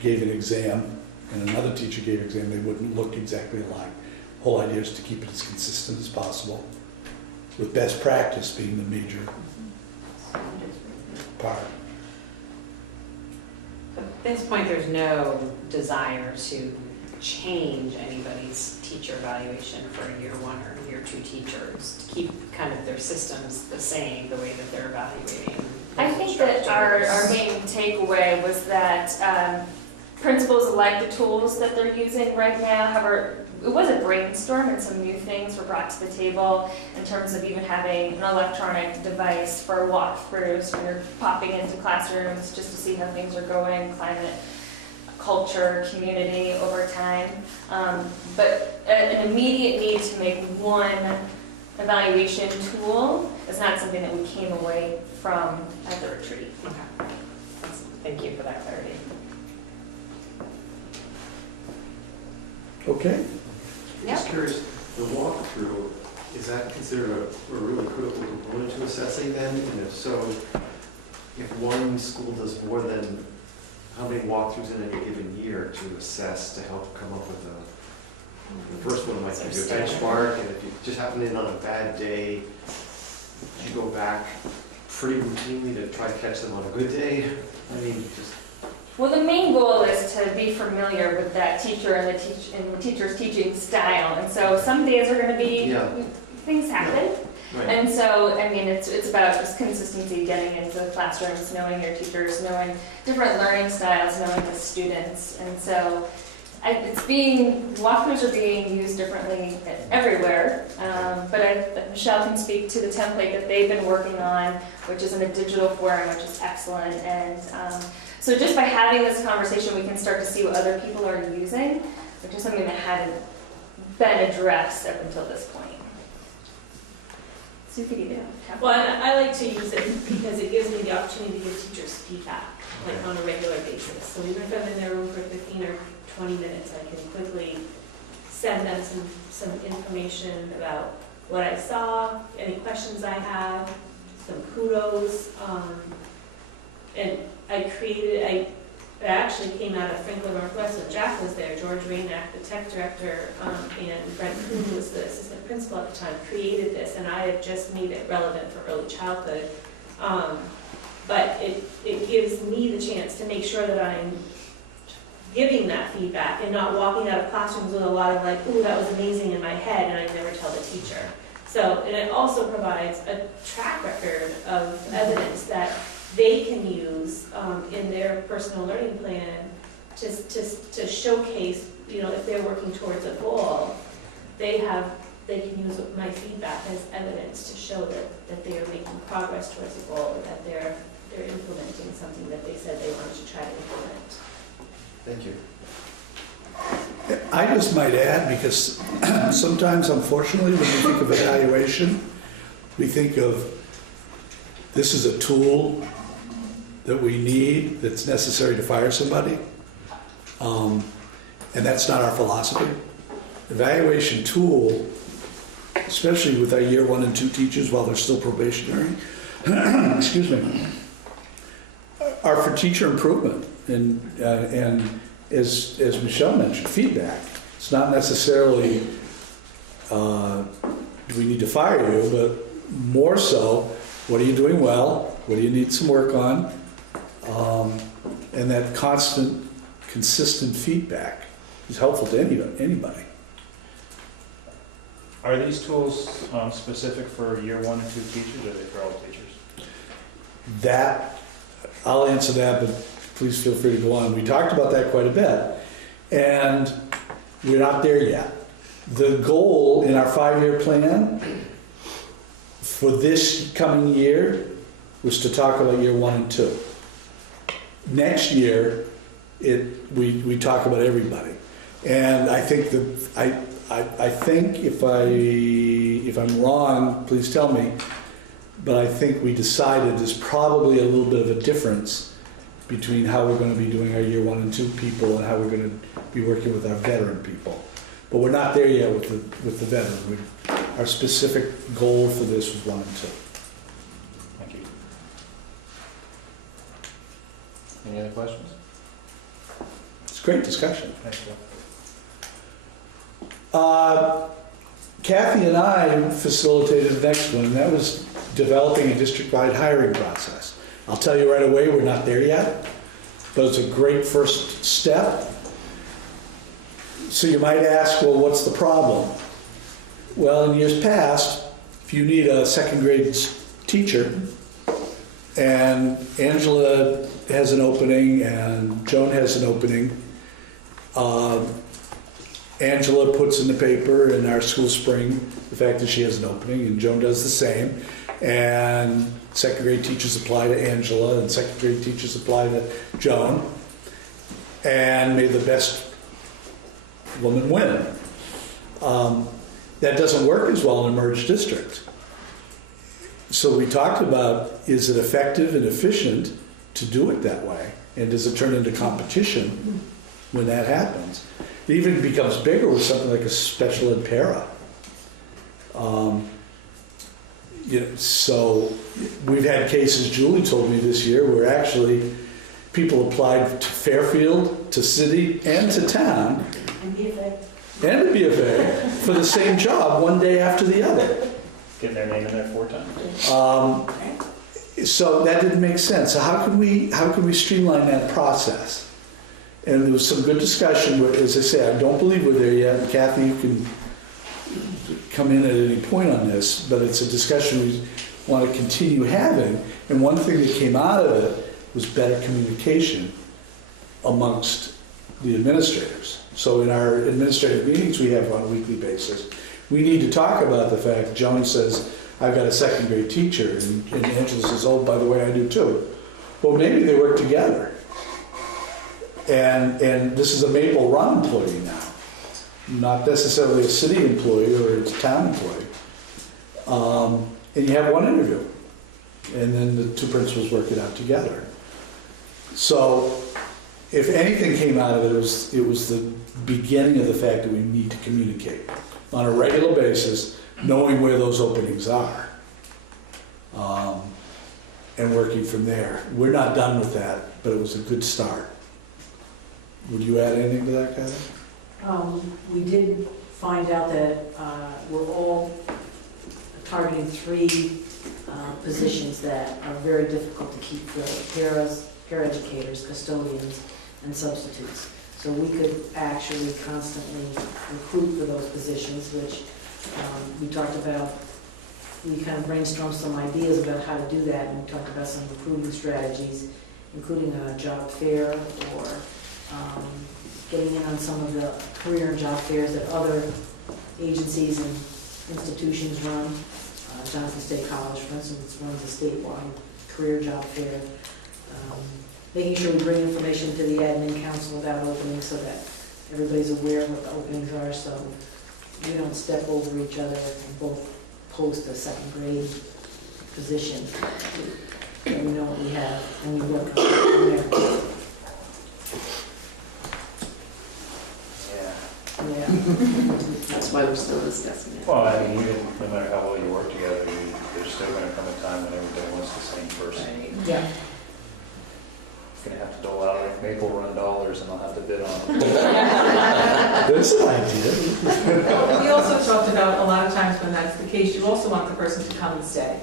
gave an exam and another teacher gave an exam, they wouldn't look exactly alike. The whole idea is to keep it as consistent as possible, with best practice being the major part. At this point, there's no desire to change anybody's teacher evaluation for year 1 or year 2 teachers, to keep kind of their systems the same, the way that they're evaluating. I think that our main takeaway was that principals like the tools that they're using right now. However, it was a brainstorm and some new things were brought to the table in terms of even having an electronic device for walkthroughs when you're popping into classrooms just to see how things are going, climate, culture, community over time. But an immediate need to make one evaluation tool is not something that we came away from at the retreat. Okay. Thank you for that clarity. Okay. Just curious, the walkthrough, is that considered a really critical component to assessing then? And if so, if one school does more than how many walkthroughs in any given year to assess to help come up with the first one might give you a benchmark, and if you just happen in on a bad day, you go back pretty routinely to try to catch them on a good day? I mean, just... Well, the main goal is to be familiar with that teacher and the teacher's teaching style. And so some days are going to be, things happen. Right. And so, I mean, it's about just consistency, getting into the classrooms, knowing your teachers, knowing different learning styles, knowing the students. And so walkthroughs are being used differently everywhere. But Michelle can speak to the template that they've been working on, which is in a digital form, which is excellent. And so just by having this conversation, we can start to see what other people are using, which is something that hadn't been addressed up until this point. So you could even Well, and I like to use it because it gives me the opportunity to give teachers feedback, like on a regular basis. So even if I'm in their room for 15 or 20 minutes, I can quickly send them some information about what I saw, any questions I have, some kudos. And it actually came out of Franklin Northwest, so Jack was there, George Raynack, the tech director, and Brent Kuhn was the assistant principal at the time, created this, and I had just made it relevant for early childhood. But it gives me the chance to make sure that I'm giving that feedback and not walking out of classrooms with a lot of like, ooh, that was amazing in my head, and I never tell the teacher. So, and it also provides a track record of evidence that they can use in their personal learning plan to showcase, if they're working towards a goal, they can use my feedback as evidence to show that they are making progress towards a goal, or that they're implementing something that they said they wanted to try to implement. Thank you. I just might add, because sometimes, unfortunately, when we think of evaluation, we think of this is a tool that we need, that's necessary to fire somebody, and that's not our philosophy. Evaluation tool, especially with our year 1 and 2 teachers while they're still probationary, excuse me, are for teacher improvement, and as Michelle mentioned, feedback. It's not necessarily do we need to fire you, but more so, what are you doing well? What do you need some work on? And that constant, consistent feedback is helpful to anybody. Are these tools specific for year 1 and 2 teachers, or are they for all teachers? I'll answer that, but please feel free to go on. We talked about that quite a bit, and we're not there yet. The goal in our 5-year plan for this coming year was to talk about year 1 and 2. Next year, we talk about everybody, and I think I think if I'm wrong, please tell me. But I think we decided there's probably a little bit of a difference between how we're going to be doing our year 1 and 2 people and how we're going to be working with our veteran people. But we're not there yet with the veteran. Our specific goal for this was 1 and 2. Any other questions? It's a great discussion. Thanks, Bill. Kathy and I facilitated the next one, and that was developing a district-wide hiring process. I'll tell you right away, we're not there yet, but it's a great first step. So you might ask, well, what's the problem? Well, in years past, if you need a second grade teacher, and Angela has an opening and Joan has an opening, Angela puts in the paper in our school spring the fact that she has an opening, and Joan does the same. And second grade teachers apply to Angela, and second grade teachers apply to Joan. And may the best woman win. That doesn't work as well in a merged district. So we talked about, is it effective and efficient to do it that way? And does it turn into competition when that happens? It even becomes bigger with something like a special ed para. So we've had cases, Julie told me this year, where actually people applied to Fairfield, to city, and to town, And BFA. and to BFA for the same job one day after the other. Get their name in there 4 times. So that didn't make sense. So how can we streamline that process? And there was some good discussion. As I say, I don't believe we're there yet. And Kathy, you can come in at any point on this, but it's a discussion we want to continue having. And one thing that came out of it was better communication amongst the administrators. So in our administrative meetings we have on a weekly basis, we need to talk about the fact Joan says, I've got a second grade teacher, and Angela says, oh, by the way, I do too. Well, maybe they work together. And this is a Maple Run employee now, not necessarily a city employee or a town employee. And you have one interview, and then the 2 principals work it out together. So if anything came out of it, it was the beginning of the fact that we need to communicate on a regular basis, knowing where those openings are, and working from there. We're not done with that, but it was a good start. Would you add anything to that, Kathy? We did find out that we're all targeting 3 positions that are very difficult to keep filled: paraeducators, custodians, and substitutes. So we could actually constantly recruit for those positions, which we talked about. We kind of brainstormed some ideas about how to do that, and we talked about some recruiting strategies, including a job fair or getting in on some of the career and job fairs that other agencies and institutions run. Johnson State College, for instance, runs a statewide career job fair. Making sure we bring information to the admin council about openings so that everybody's aware of what the openings are, so we don't step over each other and both post a second grade position. And we know what we have, and we work on it from there. Yeah. That's why we're still discussing it. Well, I mean, even no matter how well you work together, there's still going to come a time when everybody wants the same person. Yeah. Going to have to dole out like Maple Run dollars, and I'll have to bid on them. That's an idea. We also talked about, a lot of times when that's the case, you also want the person to come and stay.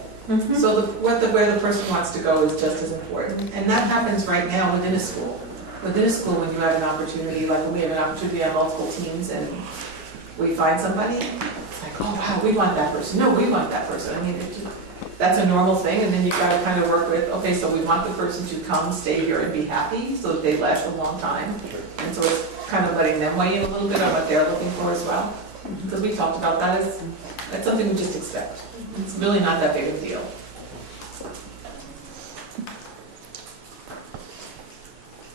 So where the person wants to go is just as important. And that happens right now within a school. Within a school, when you have an opportunity, like when we have an opportunity to have multiple teams and we find somebody, it's like, oh wow, we want that person. No, we want that person. I mean, that's a normal thing, and then you've got to kind of work with, okay, so we want the person to come, stay here, and be happy, so that they last a long time. And so it's kind of letting them weigh in a little bit on what they're looking for as well. Because we talked about that that's something we just expect. It's really not that big of a deal.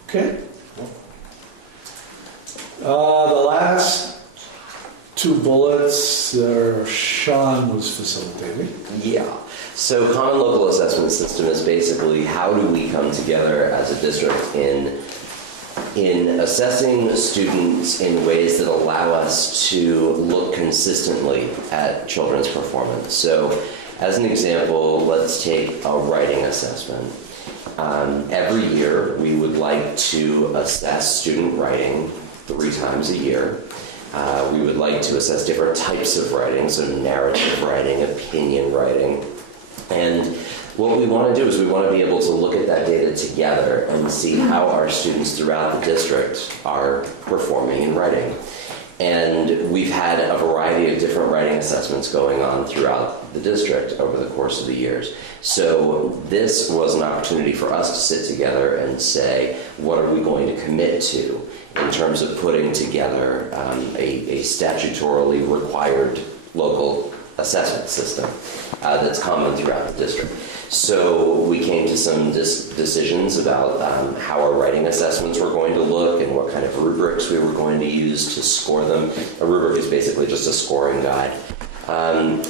Okay. The last 2 bullets, Sean was facilitating. Yeah. So common local assessment system is basically how do we come together as a district in assessing students in ways that allow us to look consistently at children's performance. So as an example, let's take a writing assessment. Every year, we would like to assess student writing 3 times a year. We would like to assess different types of writing, so narrative writing, opinion writing. And what we want to do is we want to be able to look at that data together and see how our students throughout the district are performing in writing. And we've had a variety of different writing assessments going on throughout the district over the course of the years. So this was an opportunity for us to sit together and say, what are we going to commit to in terms of putting together a statutorily required local assessment system that's common throughout the district. So we came to some decisions about how our writing assessments were going to look and what kind of rubrics we were going to use to score them. A rubric is basically just a scoring guide.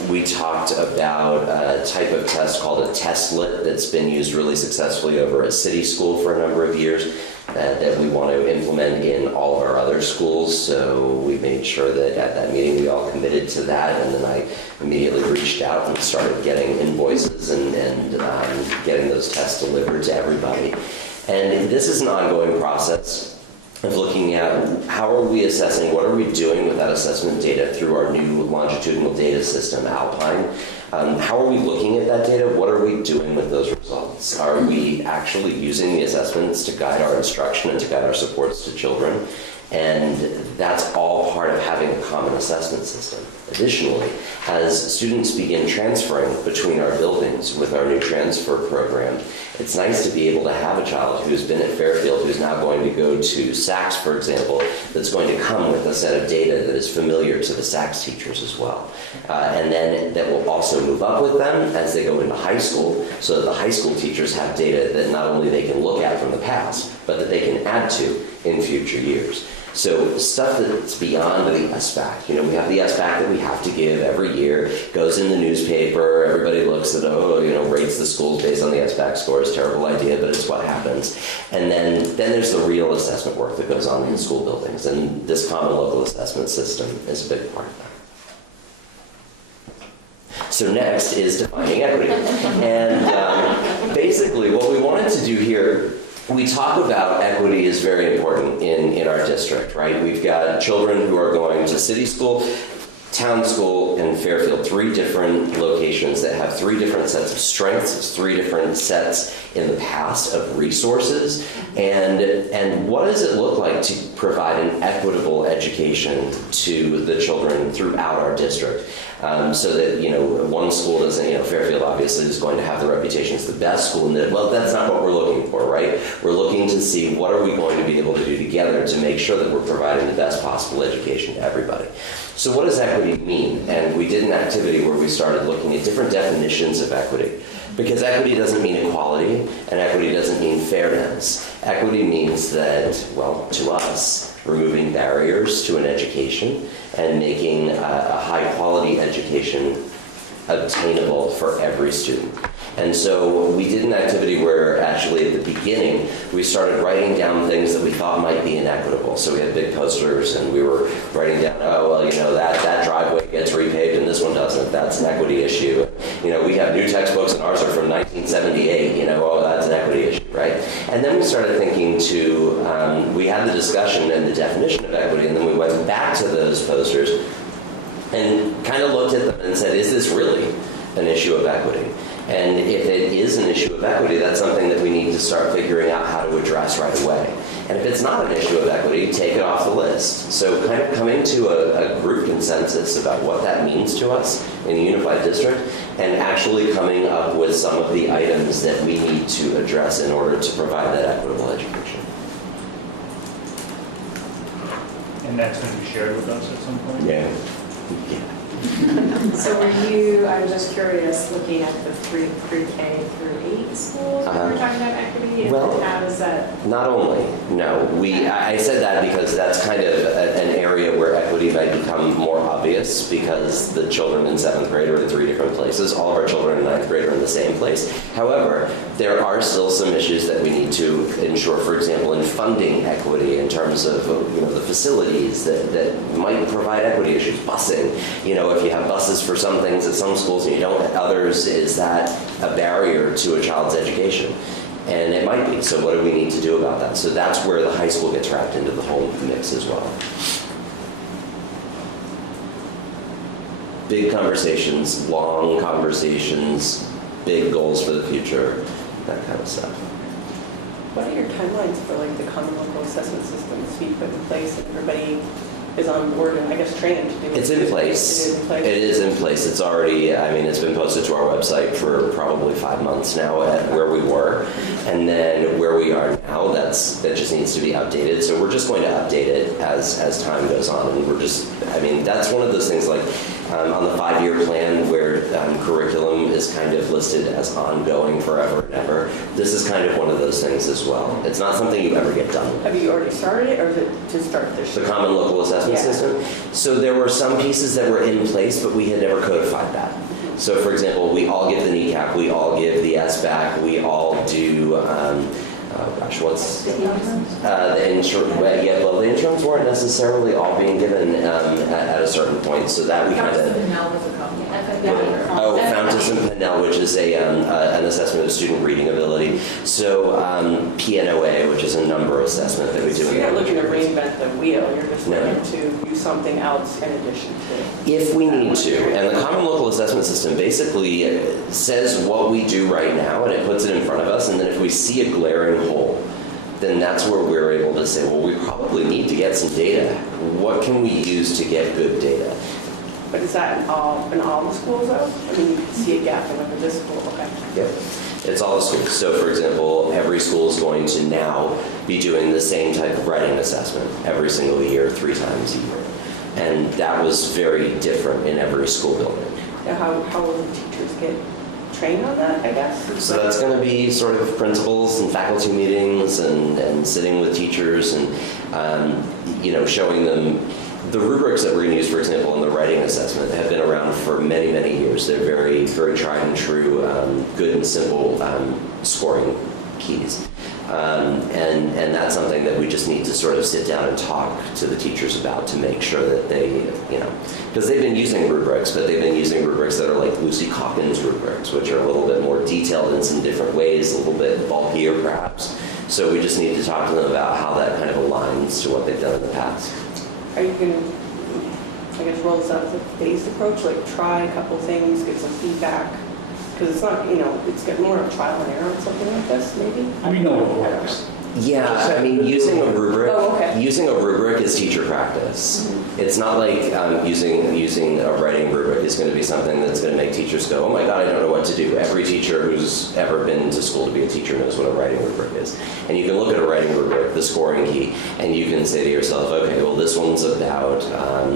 We talked about a type of test called a testlet that's been used really successfully over at City School for a number of years that we want to implement in all of our other schools. So we made sure that at that meeting we all committed to that, and then I immediately reached out and started getting invoices and getting those tests delivered to everybody. And this is an ongoing process of looking at how are we assessing, what are we doing with that assessment data through our new longitudinal data system, Alpine. How are we looking at that data? What are we doing with those results? Are we actually using the assessments to guide our instruction and to guide our supports to children? And that's all part of having a common assessment system. Additionally, as students begin transferring between our buildings with our new transfer program, it's nice to be able to have a child who's been at Fairfield who's now going to go to Sachs, for example, that's going to come with a set of data that is familiar to the Sachs teachers as well. And then that will also move up with them as they go into high school, so that the high school teachers have data that not only they can look at from the past, but that they can add to in future years. So stuff that's beyond the SBAC. You know, we have the SBAC that we have to give every year, goes in the newspaper, everybody looks at, rates the schools based on the SBAC scores, terrible idea, but it's what happens. And then there's the real assessment work that goes on in the school buildings, and this common local assessment system is a big part of that. So next is defining equity. And basically what we wanted to do here, we talk about equity is very important in our district, right? We've got children who are going to city school, town school, and Fairfield, 3 different locations that have 3 different sets of strengths, 3 different sets in the past of resources, and what does it look like to provide an equitable education to the children throughout our district? So that, one school doesn't, Fairfield obviously is going to have the reputation as the best school, and that's not what we're looking for, right? We're looking to see what are we going to be able to do together to make sure that we're providing the best possible education to everybody. So what does equity mean? And we did an activity where we started looking at different definitions of equity. Because equity doesn't mean equality, and equity doesn't mean fairness. Equity means that, to us, removing barriers to an education and making a high-quality education obtainable for every student. And so we did an activity where actually at the beginning we started writing down things that we thought might be inequitable. So we had big posters and we were writing down, that driveway gets repaved and this one doesn't. That's an equity issue. We have new textbooks and ours are from 1978. That's an equity issue, right? And then we started thinking we had the discussion and the definition of equity, and then we went back to those posters and kind of looked at them and said, is this really an issue of equity? And if it is an issue of equity, that's something that we need to start figuring out how to address right away. And if it's not an issue of equity, take it off the list. So kind of coming to a group consensus about what that means to us in a unified district, and actually coming up with some of the items that we need to address in order to provide that equitable education. And that's going to be shared with us at some point? Yeah. So were you, I was just curious, looking at the pre-K through 8 schools when we were talking about equity? Well, how does that? Not only, no. I said that because that's kind of an area where equity might become more obvious because the children in 7th grade are in 3 different places. All of our children in 9th grade are in the same place. However, there are still some issues that we need to ensure, for example, in funding equity in terms of the facilities that might provide equity issues. Busing, if you have buses for some things at some schools and you don't at others, is that a barrier to a child's education? And it might be, so what do we need to do about that? So that's where the high school gets wrapped into the whole mix as well. Big conversations, long conversations, big goals for the future, that kind of stuff. What are your timelines for like the common local assessment systems to be put in place and everybody is on board and I guess trained to do it? It's in place. It is in place. It is in place. It's already, I mean, it's been posted to our website for probably 5 months now at where we were. And then where we are now, that just needs to be updated. So we're just going to update it as time goes on. And we're just, I mean, that's one of those things like on the 5-year plan where curriculum is kind of listed as ongoing forever and ever. This is kind of one of those things as well. It's not something you ever get done. Have you already started it or is it to start this year? The common local assessment system. So there were some pieces that were in place, but we had never codified that. So for example, we all give the kneecap, we all give the SBAC, we all do, what's the insurance? Well, the insurance weren't necessarily all being given at a certain point, so that we kind of. Oh, Fountas and Pinnell, which is an assessment of student reading ability. So PNOA, which is a number assessment that we do. So you're not looking to reinvent the wheel, you're just looking to do something else in addition to. If we need to, and the common local assessment system basically says what we do right now, and it puts it in front of us, and then if we see a glaring hole, then that's where we're able to say, well, we probably need to get some data. What can we use to get good data? But is that in all the schools though? I mean, you can see a gap in like this school, okay. Yep. It's all the schools. So for example, every school is going to now be doing the same type of writing assessment every single year, 3 times a year. And that was very different in every school building. Now how will the teachers get trained on that, I guess? So that's going to be sort of principals and faculty meetings and sitting with teachers and, showing them. The rubrics that we're going to use, for example, in the writing assessment have been around for many, many years. They're very, very tried and true, good and simple scoring keys. And that's something that we just need to sort of sit down and talk to the teachers about to make sure that they, because they've been using rubrics, but they've been using rubrics that are like Lucy Calkins rubrics, which are a little bit more detailed in some different ways, a little bit bulkier perhaps. So we just need to talk to them about how that kind of aligns to what they've done in the past. Are you going to, I guess, roll this out as a phased approach, like try a couple things, get some feedback? Because it's not, it's getting more of trial and error or something like this, maybe? We know it works. Yeah, I mean, using a rubric, Oh, okay. using a rubric is teacher practice. Mm-hmm. It's not like using a writing rubric is going to be something that's going to make teachers go, oh my God, I don't know what to do. Every teacher who's ever been to school to be a teacher knows what a writing rubric is. And you can look at a writing rubric, the scoring key, and you can say to yourself, okay, well this one's about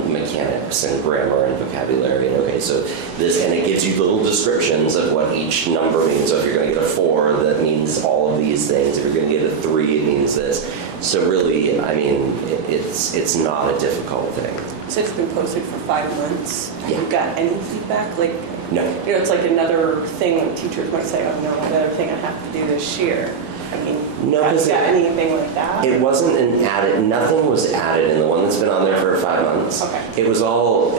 mechanics and grammar and vocabulary, and okay, so this, and it gives you little descriptions of what each number means. So if you're going to get a 4, that means all of these things. If you're going to get a 3, it means this. So really, I mean, it's not a difficult thing. So it's been posted for 5 months. Have you got any feedback? Like, No. It's like another thing when teachers might say, oh no, another thing I have to do this year. I mean, No, have you because got anything like that? it wasn't an added, nothing was added in the one that's been on there for 5 months. Okay. It was all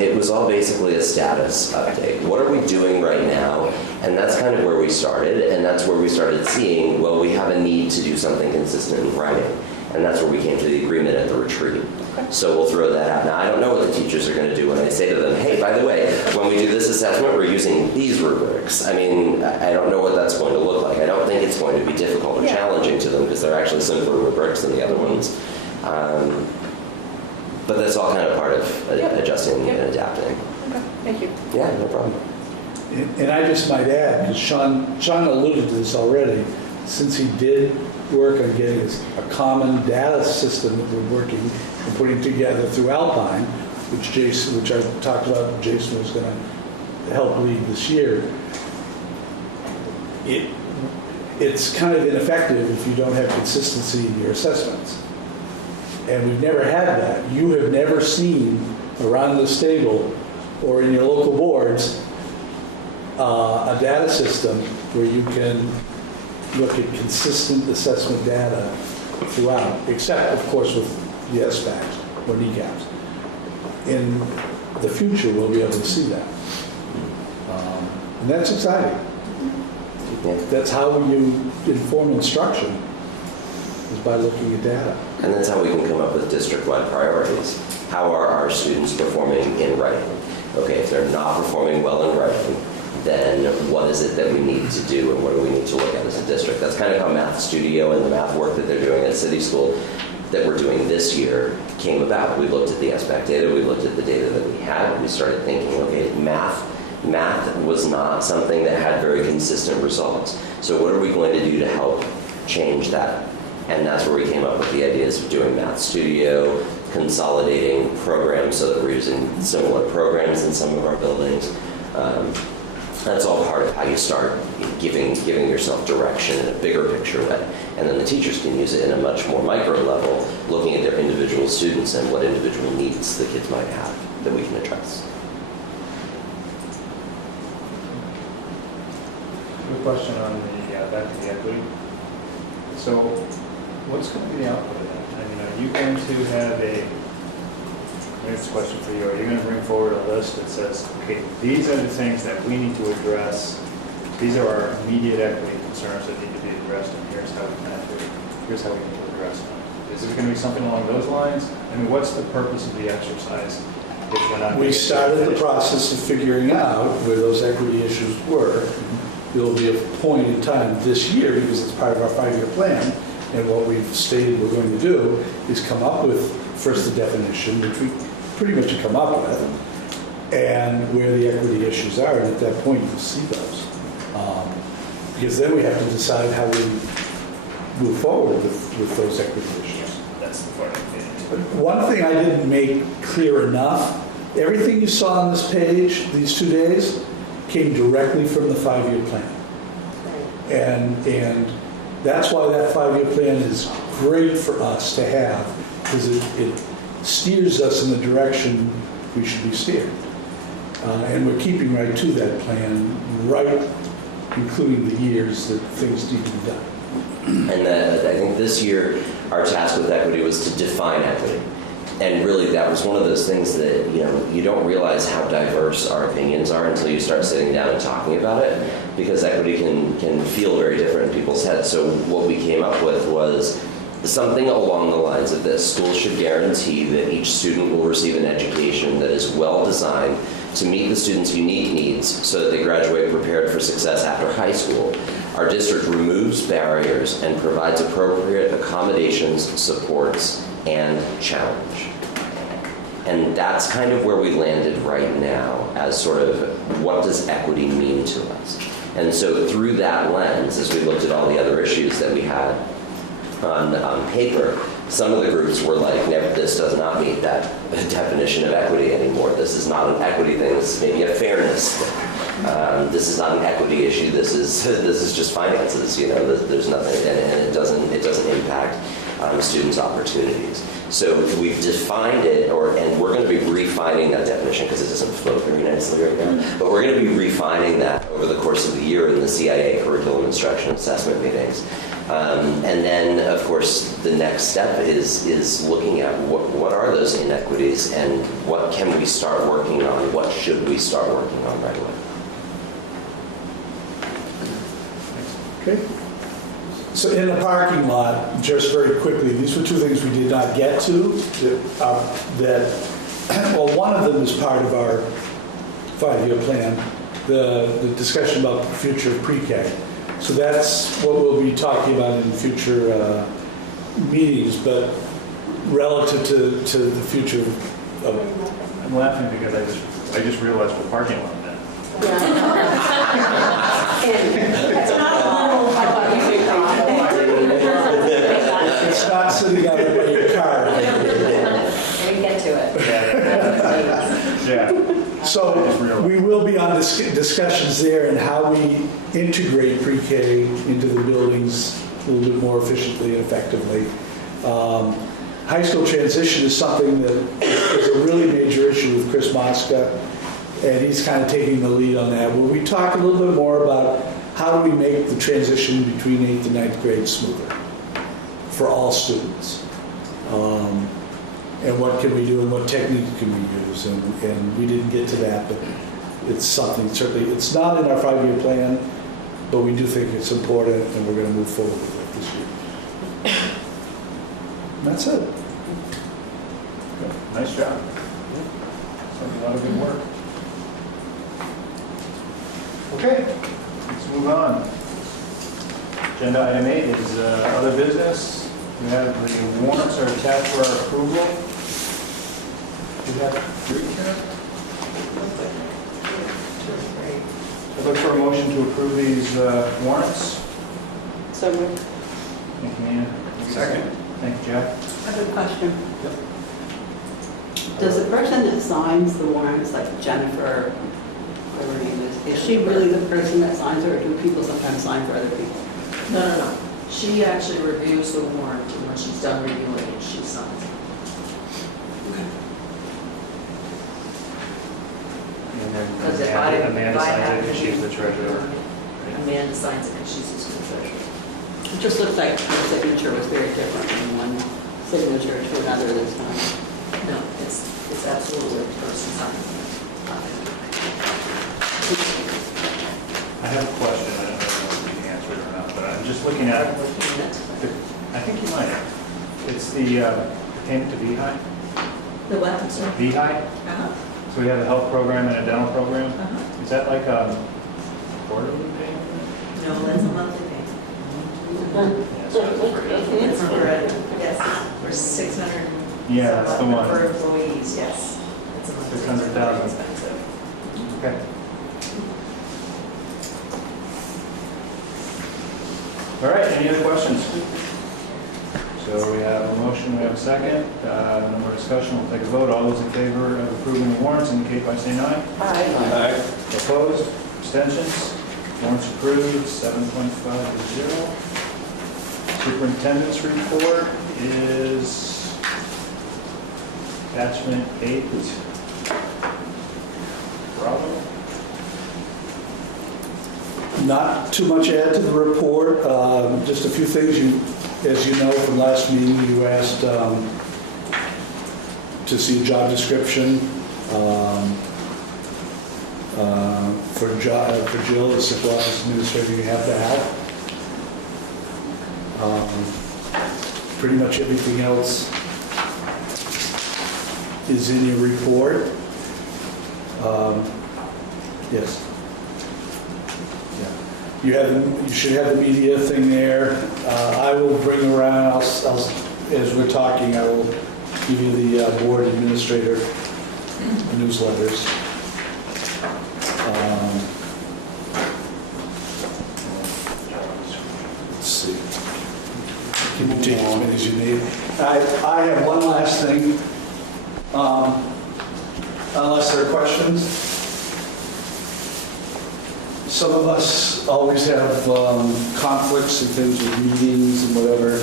basically a status update. What are we doing right now? And that's kind of where we started, and that's where we started seeing, well, we have a need to do something consistent in writing. And that's where we came to the agreement at the retreat. Okay. So we'll throw that out. Now, I don't know what the teachers are going to do when I say to them, hey, by the way, when we do this assessment, we're using these rubrics. I mean, I don't know what that's going to look like. I don't think it's going to be difficult or challenging to them because they're actually simpler rubrics than the other ones. But that's all kind of part of adjusting and adapting. Okay, thank you. Yeah, no problem. And I just might add, because Sean alluded to this already, since he did work on getting a common data system that we're working and putting together through Alpine, which I talked about, Jason was going to help lead this year. It's kind of ineffective if you don't have consistency in your assessments. And we've never had that. You have never seen around this table or in your local boards a data system where you can look at consistent assessment data throughout, except, of course, with the SBACs or kneecaps. In the future, we'll be able to see that. And that's exciting. That's how you inform instruction, is by looking at data. And that's how we can come up with district-wide priorities. How are our students performing in writing? Okay, if they're not performing well in writing, then what is it that we need to do and what do we need to look at as a district? That's kind of how Math Studio and the math work that they're doing at City School that we're doing this year came about. We looked at the SBAC data, we looked at the data that we had, we started thinking, okay, math was not something that had very consistent results. So what are we going to do to help change that? And that's where we came up with the ideas of doing Math Studio, consolidating programs so that we're using similar programs in some of our buildings. That's all part of how you start giving yourself direction in a bigger picture way. And then the teachers can use it in a much more micro level, looking at their individual students and what individual needs the kids might have that we can address. Good question on the back to the equity. So what's going to be the output of that? I mean, are you going to have maybe it's a question for you, are you going to bring forward a list that says, okay, these are the things that we need to address, these are our immediate equity concerns that need to be addressed, and here's how we need to address them? Is it going to be something along those lines? I mean, what's the purpose of the exercise? If we're not We started the process of figuring out where those equity issues were. There will be a point in time this year, because it's part of our 5-year plan, and what we've stated we're going to do is come up with first the definition, which we pretty much have come up with, and where the equity issues are, and at that point you'll see those. Because then we have to decide how we move forward with those equity issues. That's the part of it. But one thing I didn't make clear enough, everything you saw on this page, these 2 days, came directly from the 5-year plan. And that's why that 5-year plan is great for us to have, because it steers us in the direction we should be steered. And we're keeping right to that plan, right, including the years that things need to be done. And I think this year, our task with equity was to define equity. And really, that was one of those things that, you don't realize how diverse our opinions are until you start sitting down and talking about it, because equity can feel very different in people's heads. So what we came up with was something along the lines of this: schools should guarantee that each student will receive an education that is well designed to meet the student's unique needs so that they graduate prepared for success after high school. Our district removes barriers and provides appropriate accommodations, supports, and challenge. And that's kind of where we landed right now, as sort of what does equity mean to us. And so through that lens, as we looked at all the other issues that we had on paper, some of the groups were like, no, this does not meet that definition of equity anymore. This is not an equity thing, this is maybe a fairness thing. This is not an equity issue, this is just finances, there's nothing, and it doesn't impact students' opportunities. So we've defined it, and we're going to be refining that definition because it doesn't flow very nicely right now, but we're going to be refining that over the course of the year in the CIA curriculum instruction assessment meetings. And then, of course, the next step is looking at what are those inequities and what can we start working on, what should we start working on right away. Okay. So in the parking lot, just very quickly, these were 2 things we did not get to. Well, one of them is part of our 5-year plan, the discussion about the future of pre-K. So that's what we'll be talking about in future meetings, but relative to the future of... I'm laughing because I just realized we're parking lot now. It's not a little It's not sitting out in your car. We get to it. Yeah. So we will be on discussions there and how we integrate pre-K into the buildings a little bit more efficiently and effectively. High school transition is something that is a really major issue with Chris Mosca, and he's kind of taking the lead on that. Where we talk a little bit more about how do we make the transition between 8th and 9th grade smoother for all students. And what can we do and what technique can we use? And we didn't get to that, but it's something, certainly, it's not in our 5-year plan, but we do think it's important, and we're going to move forward with it this year. And that's it. Good. Nice job. Sounds like a lot of good work. Okay, let's move on. Agenda item 8 is other business. We have the warrants are attached for our approval. We have 3 here. I'd look for a motion to approve these warrants. So moved. Thank you, Nina. Second. Thank you, Jack. I have a question. Does the person that signs the warrants, like Jennifer, whatever her name is she really the person that signs, or do people sometimes sign for other people? No. She actually reviews the warrant, and when she's done reviewing it, she signs. And then Because if Amanda I signs have it, and she's the treasurer. Amanda signs it, and she's the school treasurer. It just looks like the signature was very different from one signature to another this time. No, it's absolutely the person signing it. I have a question. I don't know if you can answer it or not, but I'm just looking at, I think you might have. It's the payment to VHI. The what, I'm sorry? VHI? Uh-huh. So we have a health program and a dental program. Uh-huh. Is that like a quarterly payment? No, that's a monthly payment. Yeah, so it's pretty. It's for, yes, for 600. Yeah, that's the one. For employees, yes. It's a monthly. 600,000. Expensive. Okay. All right, any other questions? So we have a motion, we have a second. No more discussion, we'll take a vote. All those in favor of approving the warrants indicate by saying aye. Aye. Opposed? Abstentions? Warrants approved, 7.5 to 0. Superintendent's report is attachment 8. Bravo. Not too much add to the report, just a few things. As you know from last meeting, you asked to see a job description for Jill, the central office administrator. You have to have. Pretty much everything else is in your report. Yes. You should have the media thing there. I will bring around, as we're talking, I will give you the board administrator newsletters. Let's see. Can you take as many as you need? I have one last thing, unless there are questions. Some of us always have conflicts and things with meetings and whatever.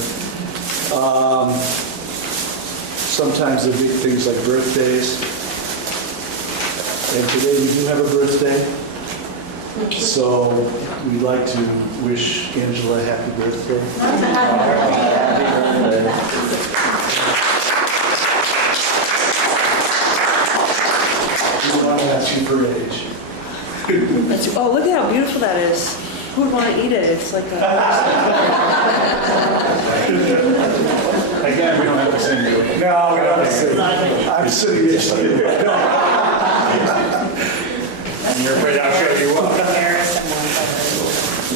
Sometimes they're big things like birthdays. And today we do have a birthday. So we'd like to wish Angela a happy birthday. We want to ask you for age. Oh, look at how beautiful that is. Who would want to eat it? It's like a... Again, we don't have to sing you. No, we don't have to sing. I'm sitting next to you. And you're afraid I'll show you what.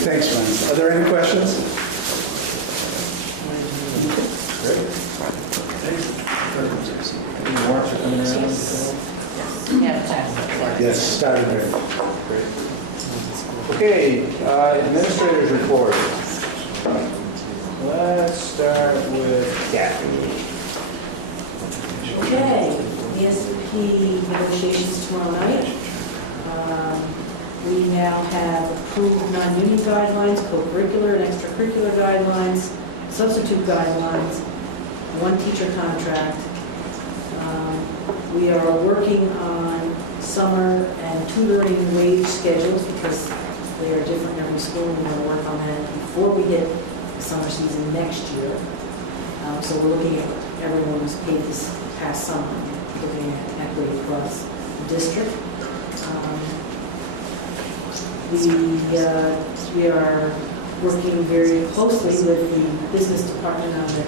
Thanks, man. Are there any questions? Great. Any warrants are coming around? Yes, started there. Okay, administrator's report. Let's start with Kathy. Okay, the SAP negotiations tomorrow night. We now have approved non-union guidelines, co-curricular and extracurricular guidelines, substitute guidelines, one teacher contract. We are working on summer and tutoring wage schedules because they are different in every school. We're going to work on that before we hit the summer season next year. So we're looking at everyone who's paid this past summer, looking at equity across the district. The We are working very closely with the business department on the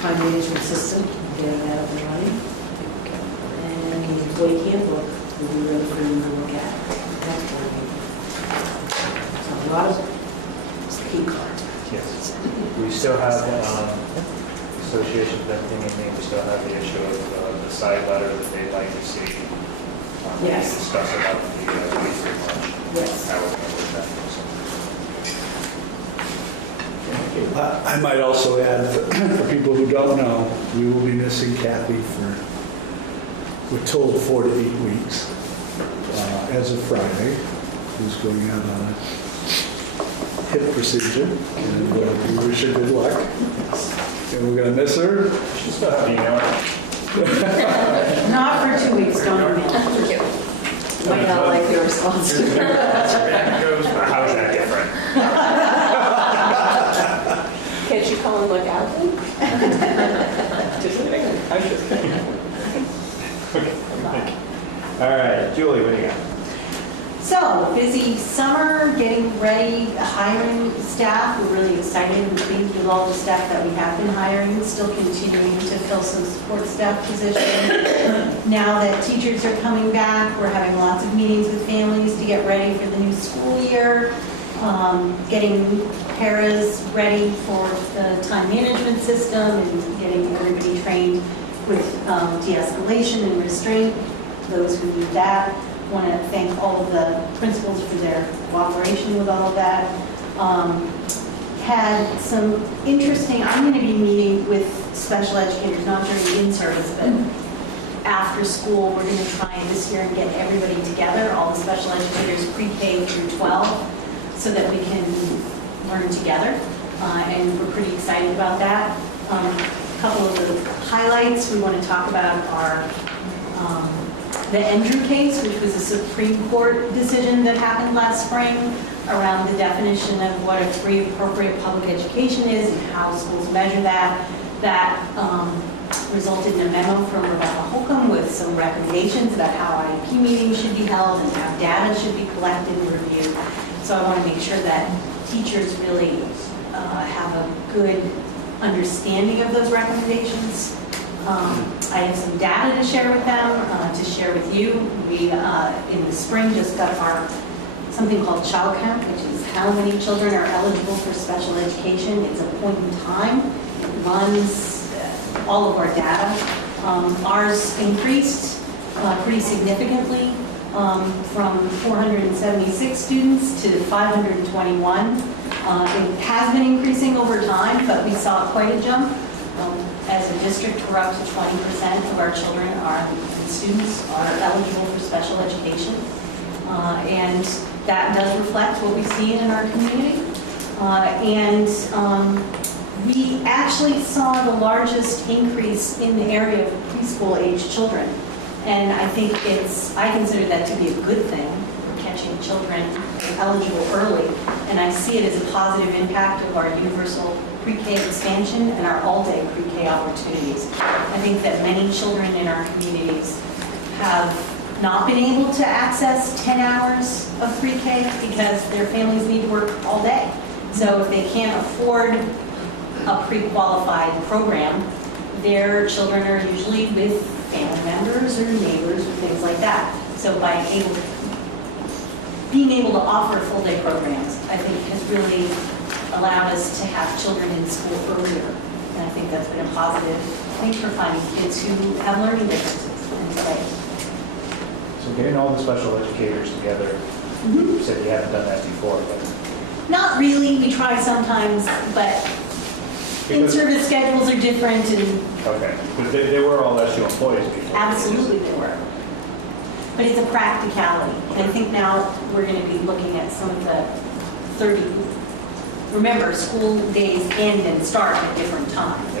time management system, getting that up and running. And the employee handbook will be ready for you to look at next morning. So a lot of key cards. Yes. We still have, Association of Anything, we still have the issue of the side letter that they'd like to see. Yes. Discuss about the Easter March. Yes. How we're going to work that. I might also add, for people who don't know, we will be missing Kathy for, we're told 4 to 8 weeks, as of Friday, who's going out on a hip procedure, and we wish her good luck. And we're going to miss her. She's still having Not for 2 weeks, don't email. Might not like your response. How's that different? Can't you call him like Albans? Just kidding. I'm just kidding. Okay. All right, Julie, what do you got? So, busy summer, getting ready, hiring staff. We're really excited and pleased with all the staff that we have been hiring, still continuing to fill some support staff positions. Now that teachers are coming back, we're having lots of meetings with families to get ready for the new school year, getting paras ready for the time management system and getting everybody trained with de-escalation and restraint, those who need that. Want to thank all of the principals for their cooperation with all of that. Had some interesting, I'm going to be meeting with special educators, not during in-service, but after school. We're going to try this year and get everybody together, all the special educators pre-K through 12, so that we can learn together. And we're pretty excited about that. A couple of the highlights we want to talk about are the Andrew case, which was a Supreme Court decision that happened last spring around the definition of what a free appropriate public education is and how schools measure that. That resulted in a memo from Rebecca Holcomb with some recommendations about how IEP meetings should be held and how data should be collected and reviewed. So I want to make sure that teachers really have a good understanding of those recommendations. I have some data to share with them, to share with you. We, in the spring, just got our something called child count, which is how many children are eligible for special education. It's a point in time. It runs all of our data. Ours increased pretty significantly from 476 students to 521. It has been increasing over time, but we saw quite a jump. As a district, we're up to 20% of our children and students are eligible for special education. And that does reflect what we see in our community. We actually saw the largest increase in the area of preschool age children. And I think I consider that to be a good thing, for catching children eligible early. And I see it as a positive impact of our universal pre-K expansion and our all-day pre-K opportunities. I think that many children in our communities have not been able to access 10 hours of pre-K because their families need to work all day. So if they can't afford a pre-qualified program, their children are usually with family members or neighbors or things like that. So by being able to offer full-day programs, I think has really allowed us to have children in school earlier. And I think that's been a positive thing for finding kids who have learning differences in today. So getting all the special educators together, you said you haven't done that before, but... Not really. We try sometimes, but in-service schedules are different. Okay, but they were all SU employees before. Absolutely they were. But it's a practicality. And I think now we're going to be looking at some of the 30. Remember, school days end and start at different times.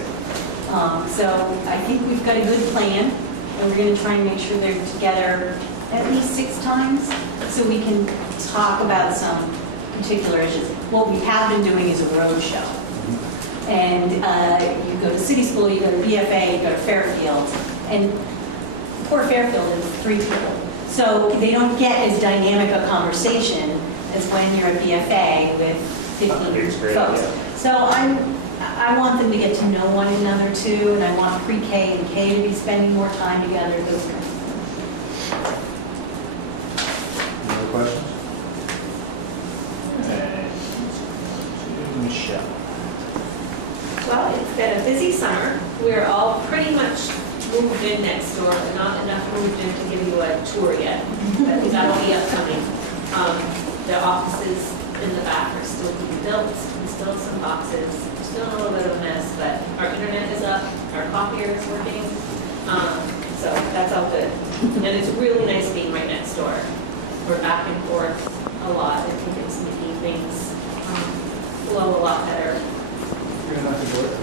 So I think we've got a good plan, and we're going to try and make sure they're together at least 6 times so we can talk about some particular issues. What we have been doing is a road show. And you go to city school, you go to BFA, you go to Fairfield, and poor Fairfield is 3 people. So they don't get as dynamic a conversation as when you're a BFA with 15 Experience, folks. yeah. So I want them to get to know one another too, and I want pre-K and K to be spending more time together, those kinds of things. Any other questions? And Michelle. Well, it's been a busy summer. We're all pretty much moved in next door, but not enough moved in to give you a tour yet. But that'll be upcoming. The offices in the back are still being built. We still have some boxes. We're still in a little bit of a mess, but our internet is up. Our copier is working. So that's all good. And it's really nice being right next door. We're back and forth a lot. I think it's making things flow a lot better. You're gonna have to work.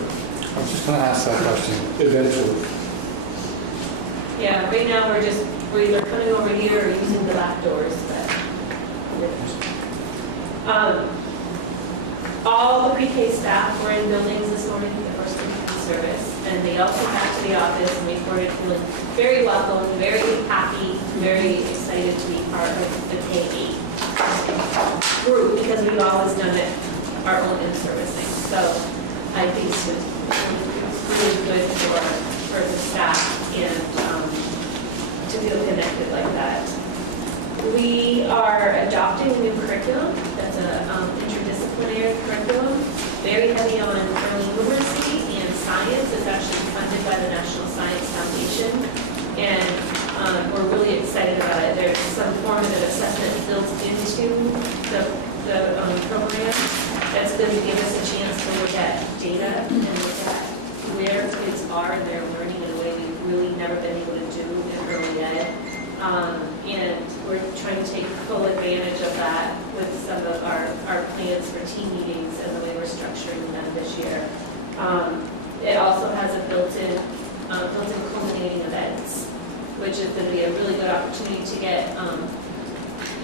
I was just going to ask that question. Eventually. Yeah, right now we're either coming over here or using the back doors, but. All the pre-K staff were in buildings this morning for the first interview service, and they all came back to the office and reported feeling very welcome, very happy, very excited to be part of the K-8 group, because we've always done it our own in-servicing. So I think it's really good for the staff and to feel connected like that. We are adopting a new curriculum that's an interdisciplinary curriculum, very heavy on early literacy and science. It's actually funded by the National Science Foundation, and we're really excited about it. There's some formative assessment built into the program that's going to give us a chance to look at data and look at where kids are in their learning in a way we've really never been able to do in early ed. And we're trying to take full advantage of that with some of our plans for team meetings and the way we're structuring them this year. It also has a built-in culminating events, which is going to be a really good opportunity to get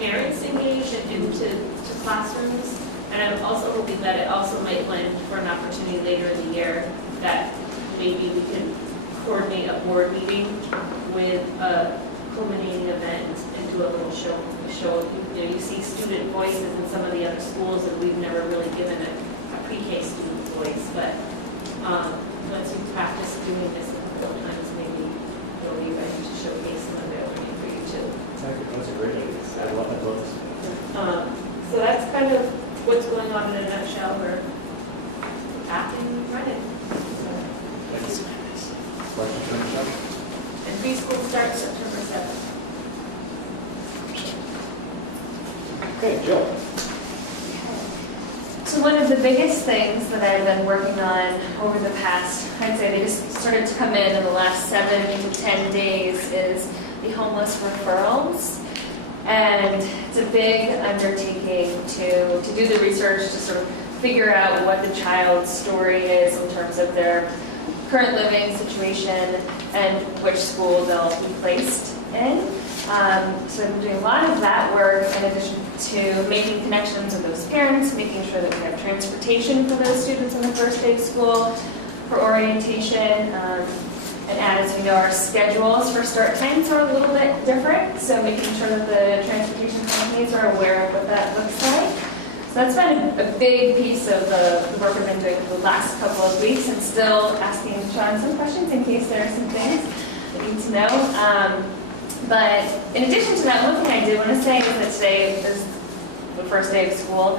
parents engaged into classrooms. And I'm also hoping that it also might lend for an opportunity later in the year that maybe we can coordinate a board meeting with a culminating event and do a little show. You see student voices in some of the other schools, and we've never really given a pre-K student voice. But once you practice doing this a couple of times, maybe you'll be ready to showcase some of their learning for you too. That's a great idea. I love this. So that's kind of what's going on in a nutshell. We're back and running. Questions for Michelle? And preschool starts September 7th. Okay, Jill. So one of the biggest things that I've been working on over the past, I'd say they just started to come in the last 7 to 10 days, is the homeless referrals. And it's a big undertaking to do the research to sort of figure out what the child's story is in terms of their current living situation and which school they'll be placed in. So I'm doing a lot of that work in addition to making connections with those parents, making sure that we have transportation for those students on the first day of school, for orientation. And as you know, our schedules for start times are a little bit different, so making sure that the transportation companies are aware of what that looks like. So that's been a big piece of the work we've been doing for the last couple of weeks, and still asking Sean some questions in case there are some things that you need to know. But in addition to that, one thing I did want to say is that today is the first day of school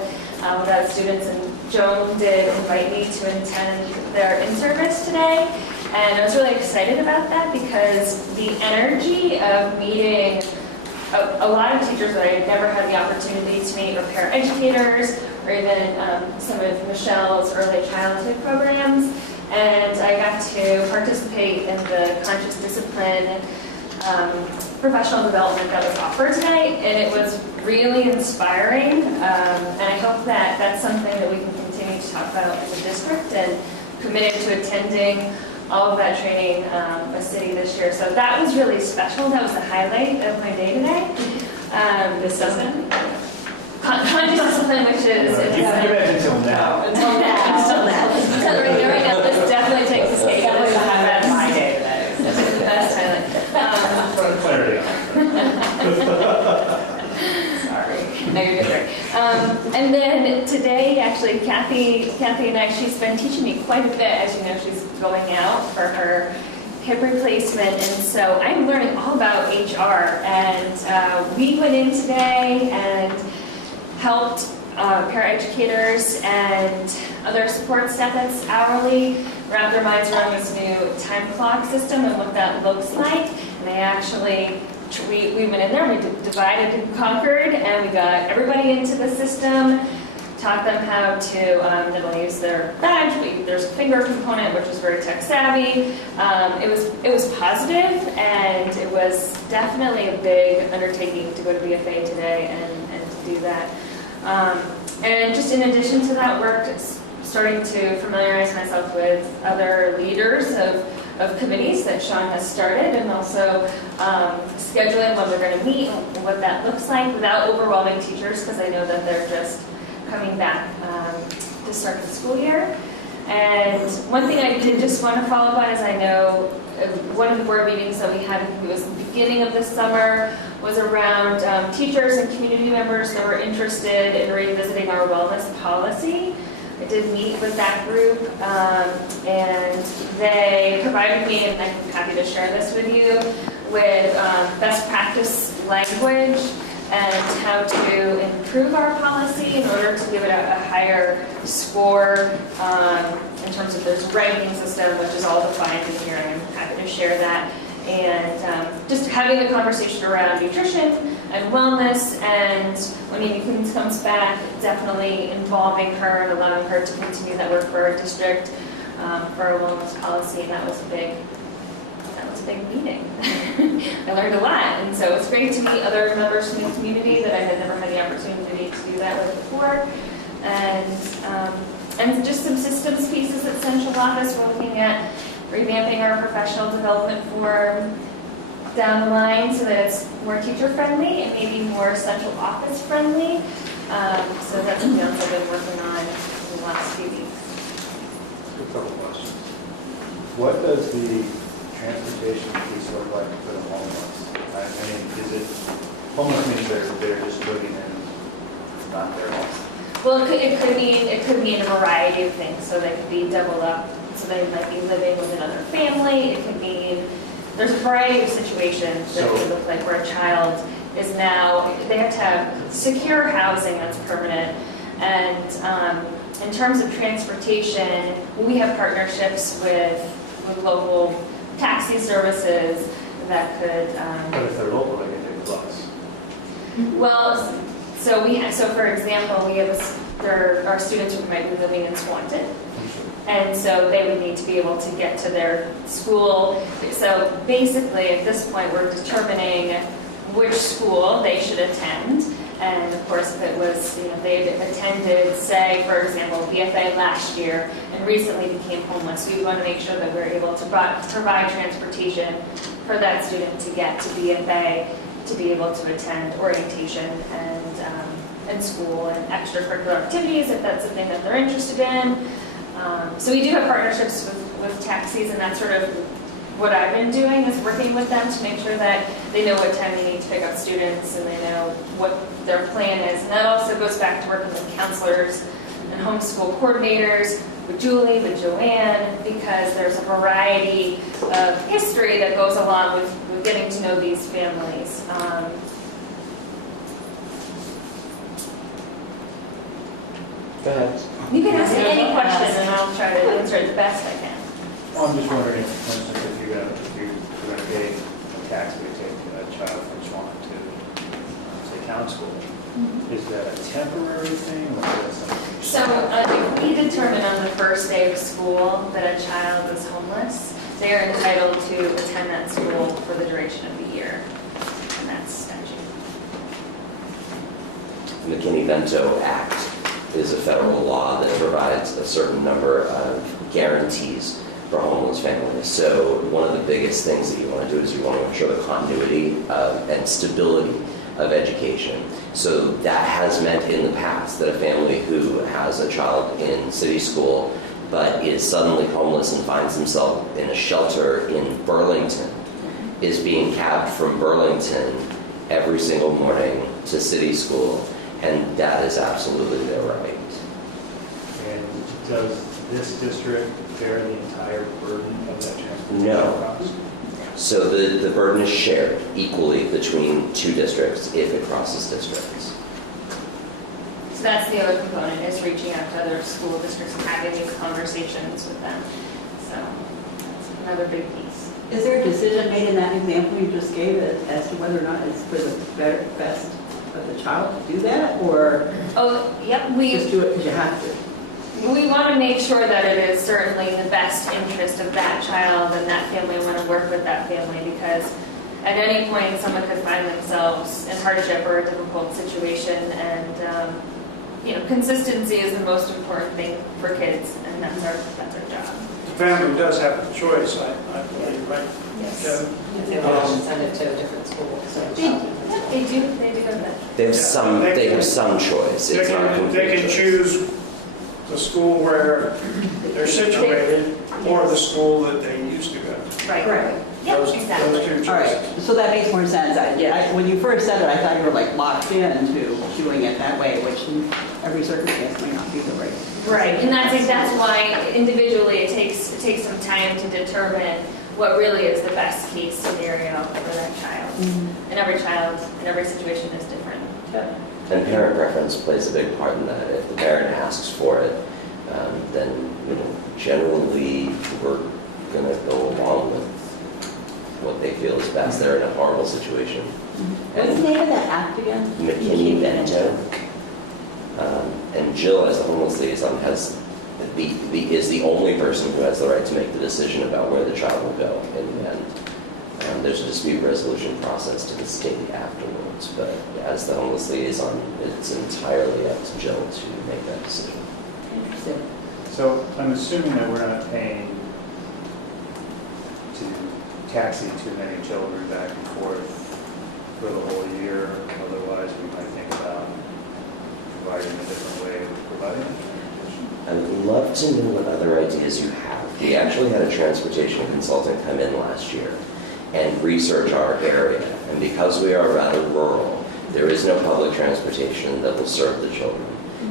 without students, and Joan did invite me to attend their in-service today. And I was really excited about that because the energy of meeting a lot of teachers that I had never had the opportunity to meet, or paraeducators, or even some of Michelle's early childhood programs. And I got to participate in the conscious discipline professional development that was offered tonight, and it was really inspiring. And I hope that that's something that we can continue to talk about as a district, and committed to attending all of that training with City this year. So that was really special. That was the highlight of my day today. This doesn't? Conscious discipline, which is... You've been until now. Until right now, this definitely takes a stage. That's my day today. This is the best highlight. For clarity. Sorry. No, you're good, right. And then today, actually, Kathy and I, she's been teaching me quite a bit. As you know, she's going out for her hip replacement, and so I'm learning all about HR. And we went in today and helped paraeducators and other support staff that's hourly wrap their minds around this new time clock system and what that looks like. And they actually, we went in there, we divided and conquered, and we got everybody into the system, taught them how to not only use their badge, but there's a finger component, which is very tech savvy. It was positive, and it was definitely a big undertaking to go to BFA today and to do that. And just in addition to that work, starting to familiarize myself with other leaders of committees that Sean has started, and also scheduling when we're going to meet and what that looks like without overwhelming teachers, because I know that they're just coming back to start the school year. And one thing I did just want to follow up on is, I know one of the board meetings that we had, I think it was the beginning of the summer, was around teachers and community members that were interested in revisiting our wellness policy. I did meet with that group, and they provided me, and I'm happy to share this with you, with best practice language and how to improve our policy in order to give it a higher score in terms of this ranking system, which is all defined in here, and I'm happy to share that. And just having a conversation around nutrition and wellness, and when Amy comes back, definitely involving her and allowing her to continue that work for our district for a wellness policy, and that was a big meeting. I learned a lot, and so it's great to meet other members from the community that I had never had the opportunity to do that with before. And just some systems pieces at central office. We're looking at revamping our professional development form down the line so that it's more teacher-friendly and maybe more central office-friendly. So that's something else I've been working on in the last few weeks. A couple questions. What does the transportation piece look like for the homeless? I mean, is it, homeless means they're just living in not their home? Well, it could mean a variety of things. So they could be doubled up, so they might be living with another family. It could mean, there's a variety of situations that could look like where a child is now, they have to have secure housing that's permanent. And in terms of transportation, we have partnerships with local taxi services that could. But if they're local, they can take a bus. Well, so for example, we have there are students who might be living in Swanton, and so they would need to be able to get to their school. So basically, at this point, we're determining which school they should attend. And of course, if it was, they had attended, say, for example, BFA last year and recently became homeless, we want to make sure that we're able to provide transportation for that student to get to BFA, to be able to attend orientation and school and extracurricular activities if that's something that they're interested in. So we do have partnerships with taxis, and that's sort of what I've been doing, is working with them to make sure that they know what time they need to pick up students and they know what their plan is. And that also goes back to working with counselors and homeschool coordinators, with Julie, with Joanne, because there's a variety of history that goes along with getting to know these families. Go ahead. You can ask any question and I'll try to answer it the best I can. Well, I'm just wondering, for instance, if you're going to pay a taxi to take a child from Swanton to, say, town school, is that a temporary thing, or is that something? So if we determine on the first day of school that a child is homeless, they are entitled to attend that school for the duration of the year, and that's statute. The Mckinney-Vento Act is a federal law that provides a certain number of guarantees for homeless families. So one of the biggest things that you want to do is you want to ensure the continuity and stability of education. So that has meant in the past that a family who has a child in city school but is suddenly homeless and finds himself in a shelter in Burlington is being cabbed from Burlington every single morning to city school. And that is absolutely their right. And does this district bear the entire burden of that transportation No. cost? So the burden is shared equally between two districts if it crosses districts. So that's the other component, is reaching out to other school districts and having these conversations with them. So that's another big piece. Is there a decision made in that example you just gave as to whether or not it's for the best of the child to do that, or Oh, yep, just do it because you have to? we want to make sure that it is certainly in the best interest of that child and that family. We want to work with that family because at any point someone could find themselves in hardship or a difficult situation, and consistency is the most important thing for kids, and that's our job. The family does have the choice, I believe, right? Yes. Kevin? If they want to send it to a different school, so. They do that. They have some choice. It's not They complete can choice. choose the school where they're situated or the school that they used to go. Right. Right. Yep, Those exactly. two choices. All right, so that makes more sense. When you first said it, I thought you were like locked into doing it that way, which in every circumstance may not be the right. Right, and that's why individually it takes some time to determine what really is the best case scenario for that child. And every child in every situation is different. And parent preference plays a big part in that. If the parent asks for it, then generally we're going to go along with what they feel is best. They're in a horrible situation. What's the name of that act again? McKinney-Vento. And Jill, as the homeless liaison, is the only person who has the right to make the decision about where the child will go in the end. There's a dispute resolution process to the state afterwards, but as the homeless liaison, it's entirely up to Jill to make that decision. Interesting. So I'm assuming that we're not paying to taxi too many children back and forth for the whole year. Otherwise, we might think about providing a different way of providing transportation. I would love to know what other ideas you have. We actually had a transportation consultant come in last year and research our area. And because we are rather rural, there is no public transportation that will serve the children.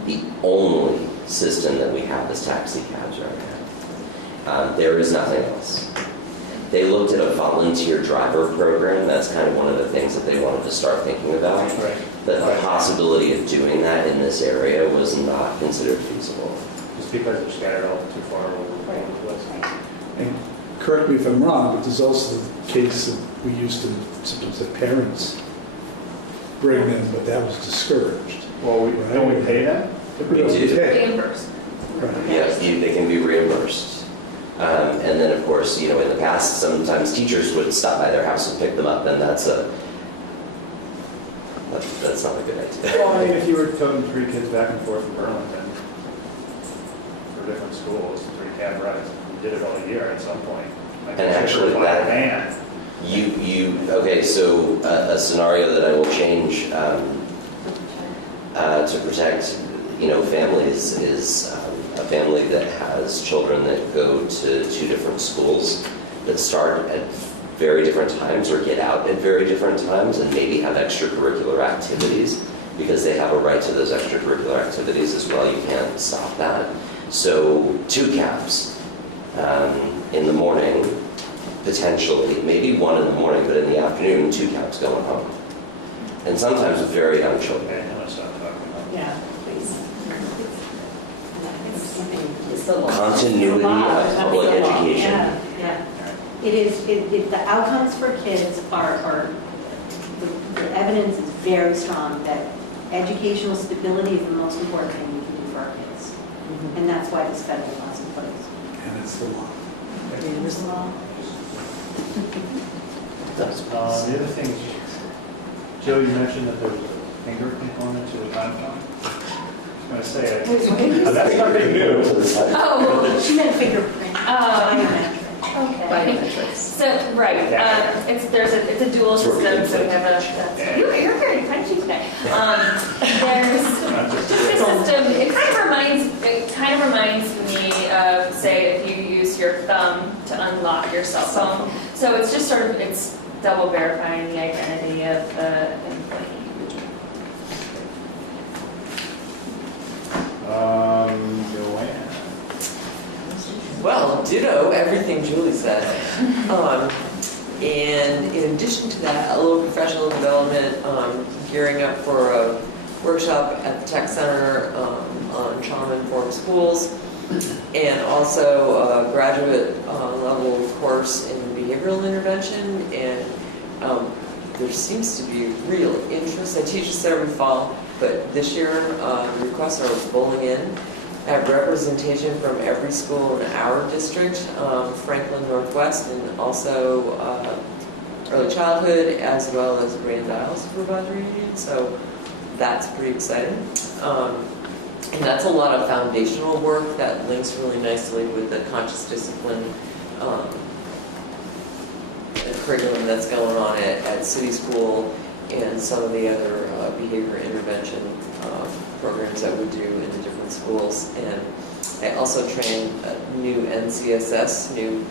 The only system that we have is taxi cabs right now. There is nothing else. They looked at a volunteer driver program. That's kind of one of the things that they wanted to start thinking about. Right. The possibility of doing that in this area was not considered feasible. Just because they're scattered all too far over the place. And correct me if I'm wrong, but there's also the case that we used to sometimes have parents bring them, but that was discouraged. Well, don't we pay them? We do. Reimbursed. Right. Yes, they can be reimbursed. And then, of course, in the past, sometimes teachers would stop by their house and pick them up, and that's not a good idea. Well, I mean, if you were toting 3 kids back and forth from Burlington for different schools, 3 cab rides, you did it all year at some point. And actually that, okay, so a scenario that I will change to protect, families is a family that has children that go to 2 different schools that start at very different times or get out at very different times and maybe have extracurricular activities because they have a right to those extracurricular activities as well. You can't stop that. So 2 cabs in the morning, potentially, maybe 1 in the morning, but in the afternoon, 2 cabs going home. And sometimes with very young children. Okay, now let's stop talking about it. Yeah, please. Continuity of public education. Yeah. It is, the outcomes for kids are, the evidence is very strong that educational stability is the most important thing we can do for our kids. And that's why this federal law is in place. And it's the law. It is the law. The other thing is, Joe, you mentioned that there was a finger component to the time fund. I was going to say, that's nothing new. Oh, She meant fingerprint. okay. Biometrics. So, right, it's a dual system, so we have you're very punchy today. There's just a system, it kind of reminds me of, say, if you use your thumb to unlock your cell phone. So it's just it's double verifying the identity of the employee. ditto everything Julie said. And in addition to that, a little professional development, gearing up for a workshop at the Tech Center on trauma-informed schools, and also a graduate level course in behavioral intervention. And there seems to be real interest. I teach this every fall, but this year requests are rolling in. I have representation from every school in our district, Franklin Northwest, and also early childhood, as well as Grand Isle Supervisory Union. So that's pretty exciting. And that's a lot of foundational work that links really nicely with the conscious discipline curriculum that's going on at City School and some of the other behavior intervention programs that we do in the different schools. And I also train new NCSS, new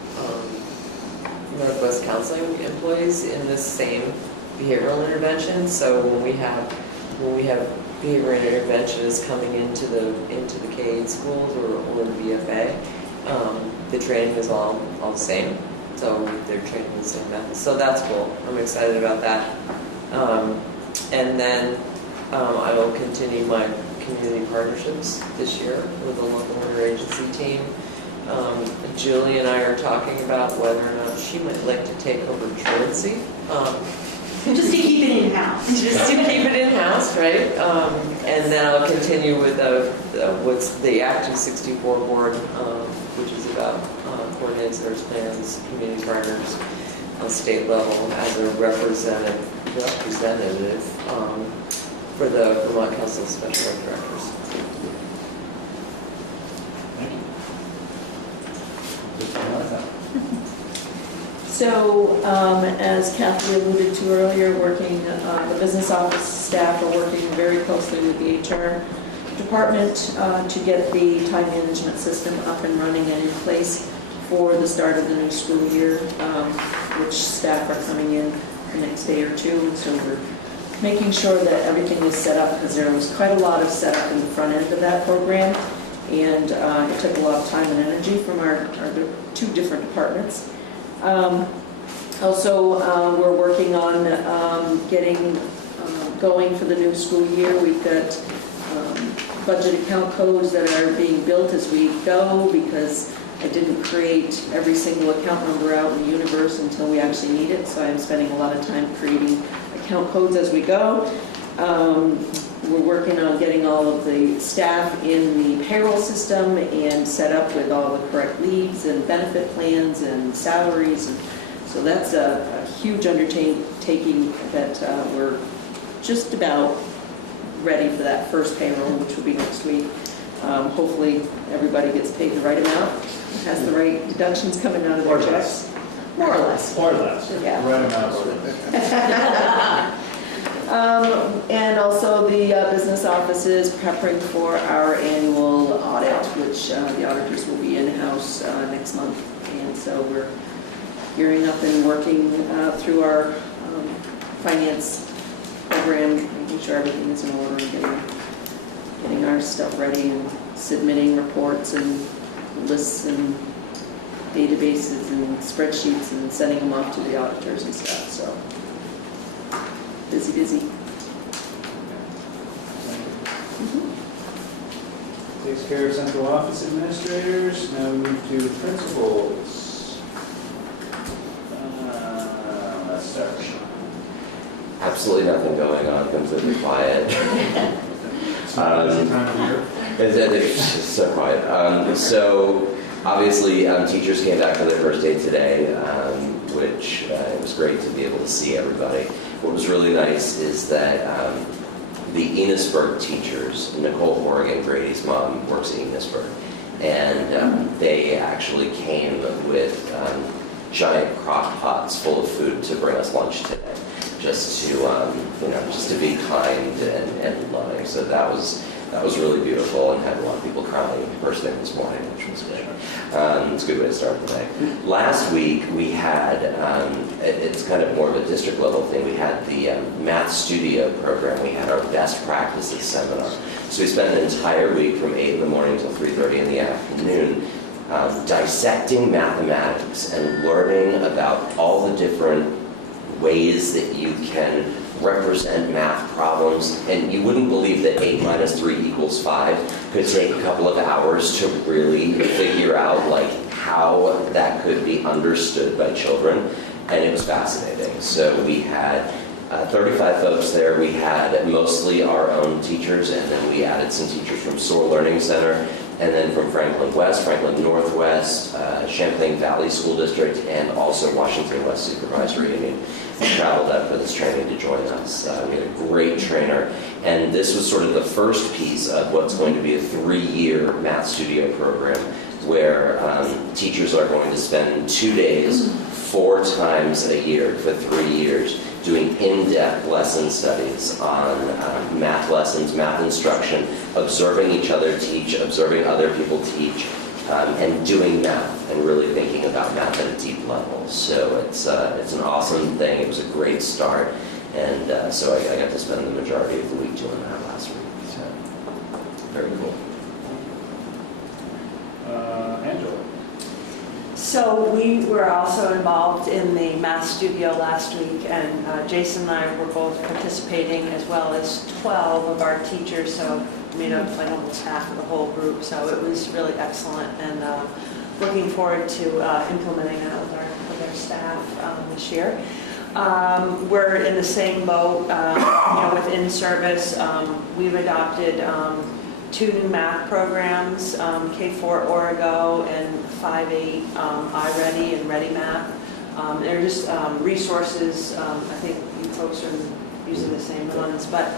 Northwest Counseling employees in this same behavioral intervention. So when we have behavior interventionists coming into the K-8 schools or the BFA, the training is all the same. So they're training the same methods. So that's cool. I'm excited about that. And then I will continue my community partnerships this year with the local interagency team. Julie and I are talking about whether or not she might like to take over truancy. Just to keep it in-house. Just to keep it in-house, right? And then I'll continue with what's the Act 264 board, which is about coordinated service plans, community partners on state level as a representative for the Vermont Council of Special Ed Directors. Thank you. So, as Kathy alluded to earlier, the business office staff are working very closely with the HR department to get the time management system up and running and in place for the start of the new school year, which staff are coming in the next day or two. So we're making sure that everything is set up, because there was quite a lot of setup in the front end of that program, and it took a lot of time and energy from our two different departments. Also, we're working on getting going for the new school year. We've got budget account codes that are being built as we go, because I didn't create every single account number out in the universe until we actually need it, so I'm spending a lot of time creating account codes as we go. We're working on getting all of the staff in the payroll system and set up with all the correct leaves and benefit plans and salaries. And so that's a huge undertaking that we're just about ready for that first payroll, which will be next week. Hopefully everybody gets paid the right amount, has the right deductions coming out of their checks. More or less. More or less. Yeah. The right amount. And also the business office is preparing for our annual audit, which the auditors will be in-house next month. And so we're gearing up and working through our finance program, making sure everything is in order and getting our stuff ready and submitting reports and lists and databases and spreadsheets and sending them off to the auditors and stuff. So busy. Takes care of central office administrators. Now we move to principals. Let's start. Absolutely nothing going on, completely quiet. It's not busy time of year. It's just so quiet. So obviously teachers came back for their first day today, which it was great to be able to see everybody. What was really nice is that the Enosburg teachers, Nicole Morgan, Brady's mom, works at Enosburg, and they actually came with giant crock pots full of food to bring us lunch today, just to just to be kind and loving. So that was really beautiful, and had a lot of people crying first thing this morning, which was good. It's a good way to start the day. Last week we had, it's kind of more of a district level thing, we had the Math Studio program. We had our best practices seminar. So we spent an entire week from 8 in the morning till 3:30 in the afternoon dissecting mathematics and learning about all the different ways that you can represent math problems. And you wouldn't believe that 8 minus 3 equals 5 could take a couple of hours to really figure out like how that could be understood by children. And it was fascinating. So we had 35 folks there. We had mostly our own teachers, and then we added some teachers from SOAR Learning Center, and then from Franklin West, Franklin Northwest, Champlain Valley School District, and also Washington West Supervisory Union. We traveled up for this training to join us. We had a great trainer, and this was sort of the first piece of what's going to be a 3-year Math Studio program, where teachers are going to spend 2 days, 4 times a year for 3 years, doing in-depth lesson studies on math lessons, math instruction, observing each other teach, observing other people teach, and doing math, and really thinking about math at a deep level. So it's an awesome thing. It was a great start, and so I got to spend the majority of the week doing that last week. So very cool. Angela. So we were also involved in the Math Studio last week, and Jason and I were both participating, as well as 12 of our teachers, so made up like almost half of the whole group. So it was really excellent, and looking forward to implementing that with our staff this year. We're in the same boat, with in-service. We've adopted 2 new math programs, K4 Origo and 5-8 iReady and Ready Math. They're just resources. I think you folks are using the same ones, but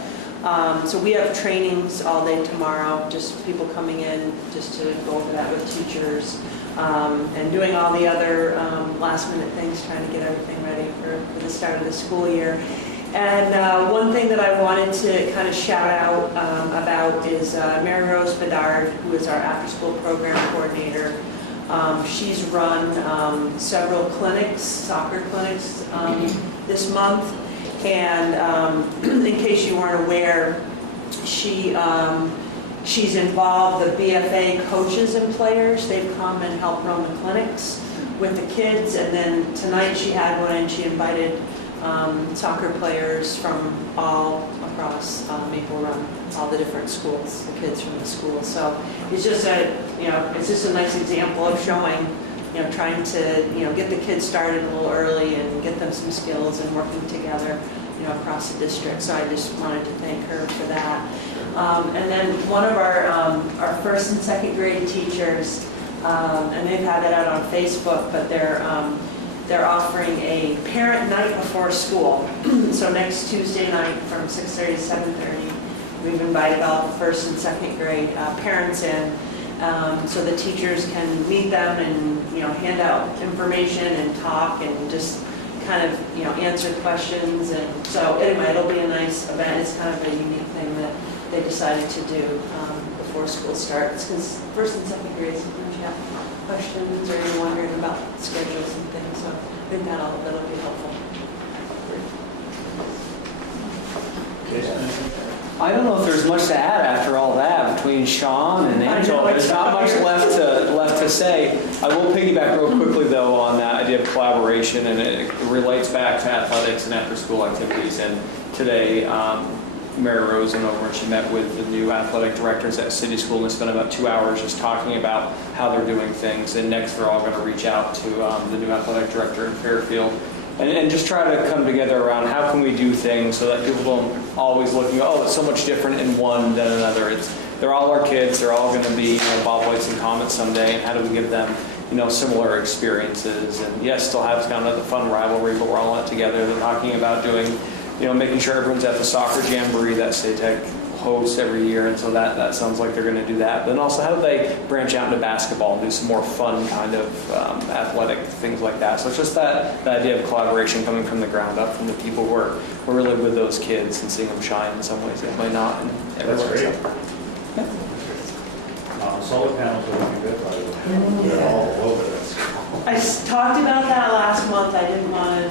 so we have trainings all day tomorrow, just people coming in just to go over that with teachers, and doing all the other last minute things, trying to get everything ready for the start of the school year. And one thing that I wanted to kind of shout out about is Mary Rose Bedard, who is our after-school program coordinator. She's run several clinics, soccer clinics this month. And in case you weren't aware, she's involved the BFA coaches and players. They've come and helped run the clinics with the kids. And then tonight she had one, and she invited soccer players from all across Maple Run, all the different schools, the kids from the school. So it's just a nice example of showing, trying to, get the kids started a little early and get them some skills and working together, across the district. So I just wanted to thank her for that. And then one of our first and second grade teachers, and they've had it out on Facebook, but they're offering a parent night before school. So next Tuesday night from 6:30 to 7:30, we've invited all the first and second grade parents in, so the teachers can meet them and hand out information and talk and just kind of answer questions. And so anyway, it'll be a nice event. It's kind of a unique thing that they decided to do before school starts, because first and second grade sometimes you have questions or you're wondering about schedules and things, so I think that'll be helpful. I don't know if there's much to add after all that between Sean and Angel. There's not much left to say. I will piggyback real quickly though on that idea of collaboration, and it relates back to athletics and after-school activities. And today, Mary Rose and over, she met with the new athletic directors at City School and spent about 2 hours just talking about how they're doing things. And next, they're all going to reach out to the new athletic director in Fairfield and just try to come together around how can we do things so that people don't always look and go, oh, it's so much different in one than another. They're all our kids. They're all going to be Bob Whites and Comets someday. And how do we give them similar experiences? And yes, still have kind of the fun rivalry, but we're all in it together. They're talking about doing making sure everyone's at the soccer jamboree that State Tech hosts every year, and so that sounds like they're going to do that. But then also, how do they branch out into basketball and do some more fun kind of athletic things like that? So it's just that idea of collaboration coming from the ground up, from the people who are really with those kids and seeing them shine in some ways they might not. And that's great. Solar panels are looking good, by the way. They're all over this. I talked about that last month. I didn't want to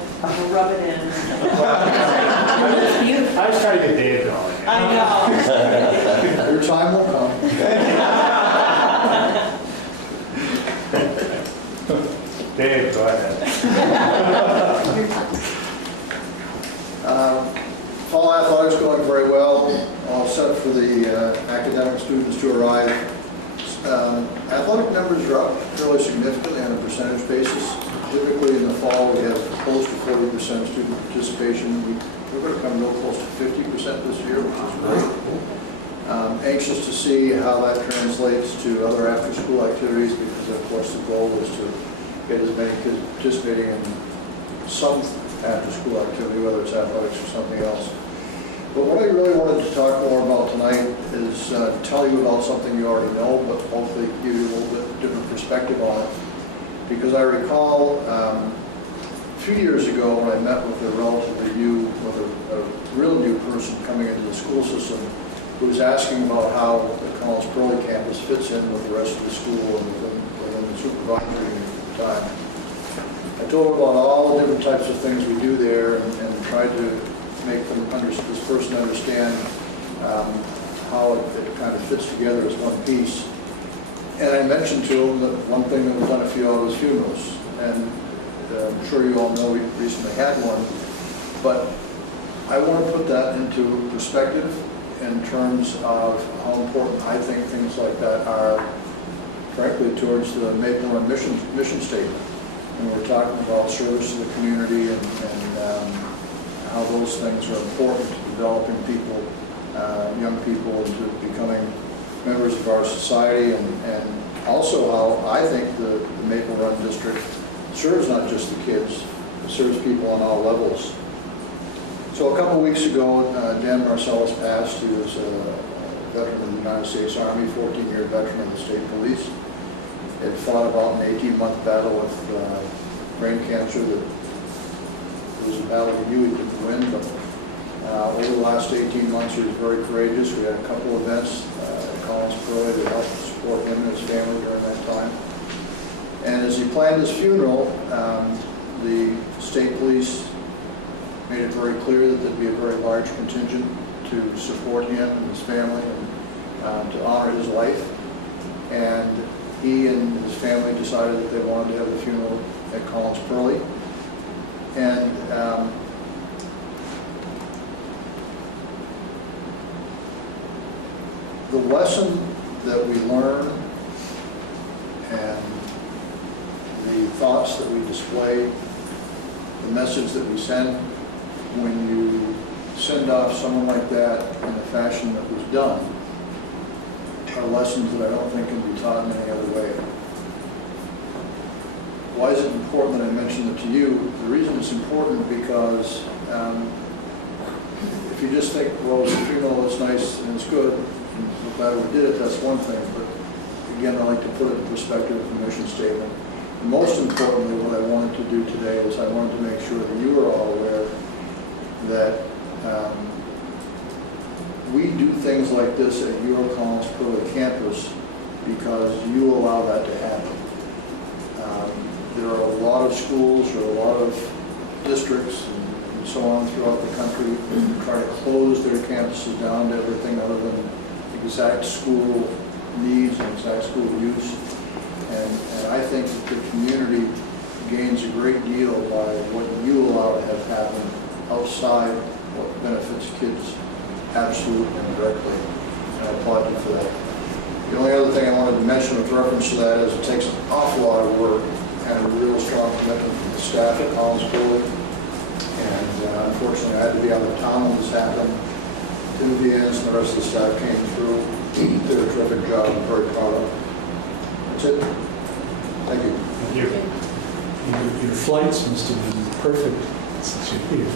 rub it in. I was trying to get Dave going. I know. Your time will come. academic students to arrive. Athletic numbers are up fairly significantly on a percentage basis. Typically in the fall, we have close to 40% student participation. We're going to come real close to 50% this year, which is great. Anxious to see how that translates to other after-school activities, because of course the goal is to get as many kids participating in some after-school activity, whether it's athletics or something else. But what I really wanted to talk more about tonight is tell you about something you already know, but hopefully give you a little bit different perspective on it. Because I recall a few years ago when I met with a relatively new, with a real new person coming into the school system, who was asking about how the Collins Pearly campus fits in with the rest of the school and within the supervisory unit at the time. I told him about all the different types of things we do there and tried to make this person understand how it kind of fits together as one piece. And I mentioned to him that one thing that was done a few of was funerals. And I'm sure you all know we recently had one. But I want to put that into perspective in terms of how important I think things like that are, frankly, towards the Maple Run mission statement. And we're talking about service to the community and how those things are important to developing people, young people, into becoming members of our society, and also how I think the Maple Run district serves not just the kids, it serves people on all levels. So a couple weeks ago, Dan Marcellus passed, who was a veteran of the United States Army, 14-year veteran of the state police. Had fought about an 18-month battle with brain cancer that was a battle he knew he didn't win, but over the last 18 months he was very courageous. We had a couple events at Collins Pearly to help support him and his family during that time. And as he planned his funeral, the state police made it very clear that there'd be a very large contingent to support him and his family and to honor his life. And he and his family decided that they wanted to have the funeral at Collins Pearly. And the lesson that we learn and the thoughts that we display, the message that we send when you send off someone like that in the fashion that was done, are lessons that I don't think can be taught in any other way. Why is it important that I mention it to you? The reason it's important because if you just think, well, it's a funeral, it's nice and it's good, and we're glad we did it, that's one thing. But again, I like to put it in perspective of the mission statement. And most importantly, what I wanted to do today is I wanted to make sure that you are all aware that we do things like this at your Collins Pearly campus because you allow that to happen. There are a lot of schools or a lot of districts and so on throughout the country who try to close their campuses down to everything other than exact school needs and exact school use. And I think that the community gains a great deal by what you allow to have happen outside what benefits kids absolutely and directly. And I applaud you for that. The only other thing I wanted to mention with reference to that is it takes an awful lot of work and a real strong commitment from the staff at Collins Pearly. And unfortunately, I had to be out of town when this happened. Timothy Enns and the rest of the staff came through, did a terrific job. I'm very proud of it. That's it. Thank you. Thank you. Your flights must have been perfect since you're here.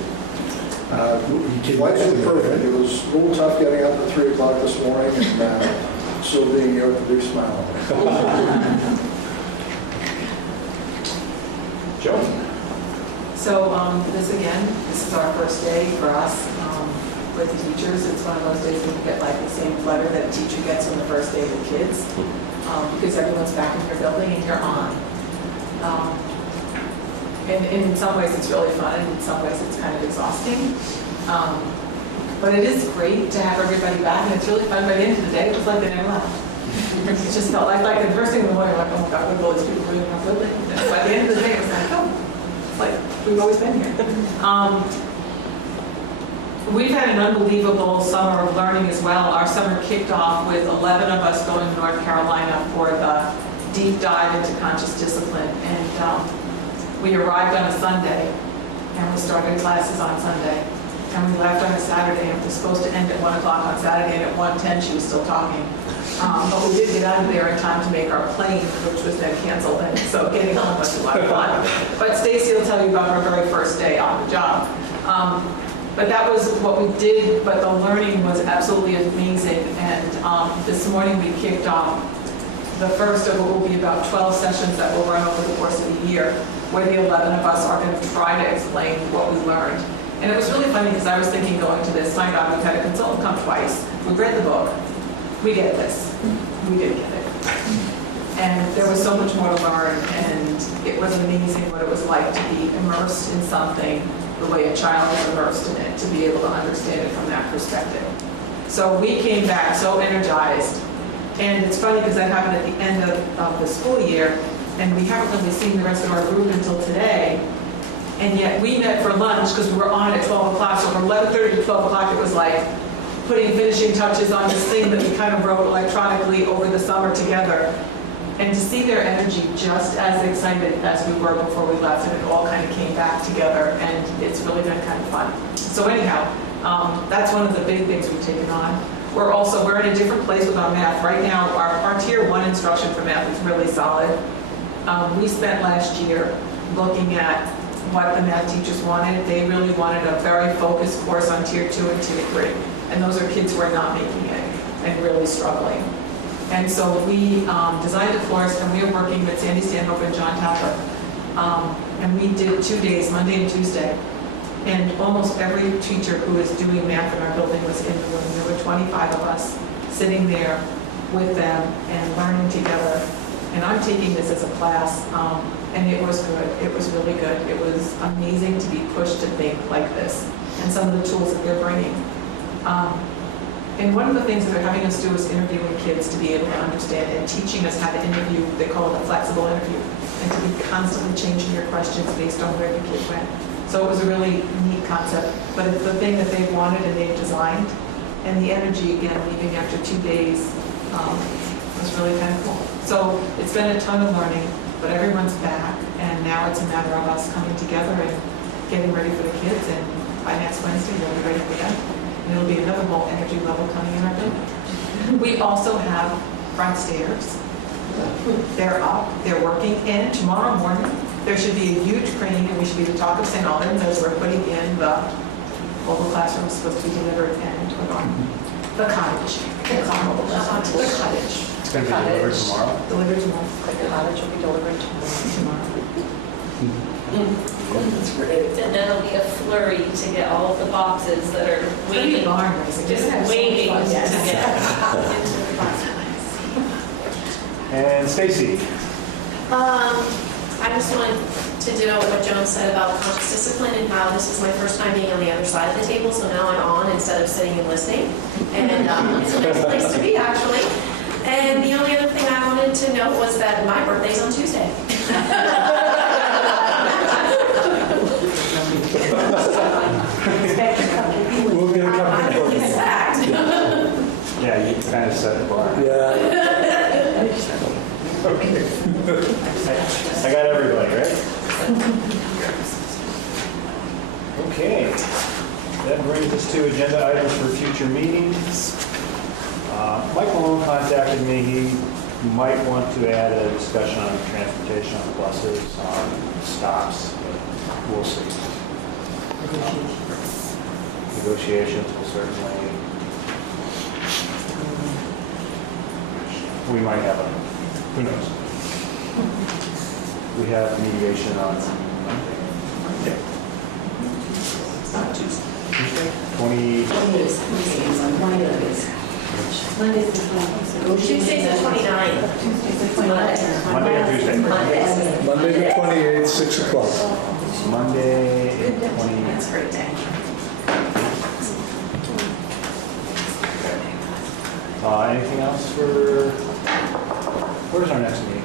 Flights were perfect. It was a little tough getting up at 3 o'clock this morning and still being here with a big smile. Joe? So this is our first day for us with the teachers. It's one of those days when you get like the same flutter that a teacher gets on the first day of the kids because everyone's back in your building and you're on. And in some ways it's really fun and in some ways it's kind of exhausting. But it is great to have everybody back and it's really fun. By the end of the day, it was like they never left. It just felt like the first thing in the morning, like, oh my God, look at all these people really come with it. By the end of the day, it was like, oh, it's like we've always been here. We've had an unbelievable summer of learning as well. Our summer kicked off with 11 of us going to North Carolina for the deep dive into conscious discipline. And we arrived on a Sunday, and we started classes on Sunday. And we left on a Saturday, and it was supposed to end at 1 o'clock on Saturday, and at 1:10 she was still talking. But we did get out of there in time to make our plane, which was then canceled, and so getting home was a lot of fun. But Stacy will tell you about her very first day on the job. But that was what we did, but the learning was absolutely amazing. And this morning we kicked off the first of what will be about 12 sessions that will run over the course of the year, where the 11 of us are going to try to explain what we learned. And it was really funny because I was thinking going to this, my God, we've had a consultant come twice, we've read the book, we get this, we didn't get it. And there was so much more to learn, and it was amazing what it was like to be immersed in something the way a child is immersed in it, to be able to understand it from that perspective. So we came back so energized. And it's funny because that happened at the end of the school year, and we haven't really seen the rest of our group until today. And yet we met for lunch because we were on at 12 o'clock. So from 11:30 to 12 o'clock, it was like putting finishing touches on this thing that we kind of wrote electronically over the summer together. And to see their energy just as excited as we were before we left, and it all kind of came back together, and it's really been kind of fun. So anyhow, that's one of the big things we've taken on. We're in a different place with our math. Right now, our tier 1 instruction for math is really solid. We spent last year looking at what the math teachers wanted. They really wanted a very focused course on tier 2 and tier 3. And those are kids who are not making it and really struggling. And so we designed a course, and we are working with Sandy Stanhope and John Tapper. And we did 2 days, Monday and Tuesday. And almost every teacher who is doing math in our building was in the room. There were 25 of us sitting there with them and learning together. And I'm taking this as a class, and it was good. It was really good. It was amazing to be pushed to think like this, and some of the tools that they're bringing. And one of the things that they're having us do is interviewing kids to be able to understand, and teaching us how to interview. They call it a flexible interview, and to be constantly changing your questions based on where the kid went. So it was a really neat concept, but it's the thing that they wanted and they've designed. And the energy, again, leaving after 2 days was really kind of cool. So it's been a ton of learning, but everyone's back, and now it's a matter of us coming together and getting ready for the kids, and by next Wednesday, we'll be ready for them. And it'll be another whole energy level coming in our building. We also have front stairs. They're up, they're working, and tomorrow morning, there should be a huge crane, and we should be the talk of St. Albans as we're putting in the mobile classrooms supposed to be delivered and put on the cottage. The cottage. It's going to be delivered tomorrow? Delivered tomorrow. The cottage will be delivered tomorrow. That's great. And then it'll be a flurry to get all of the boxes that are waiting, just waiting to get into the classroom. And Stacy? I just wanted to denote what Joan said about conscious discipline and how this is my first time being on the other side of the table, so now I'm on instead of sitting and listening. And it's a nice place to be, actually. And the only other thing I wanted to note was that my birthday's on Tuesday. We'll get a couple of Fact. Yeah, you kind of set the bar. Yeah. Okay. I got everybody, right? Okay. That brings us to agenda items for future meetings. Mike Malone contacted me. He might want to add a discussion on transportation on buses, on stops, but we'll see. Negotiations will certainly, we might have a, who knows? We have mediation on Monday. Tuesday? 20. Tuesday's the 29th. Monday or Tuesday? Monday the 28th, 6 o'clock. Monday, 28th. That's a great day. Anything else for, where's our next meeting?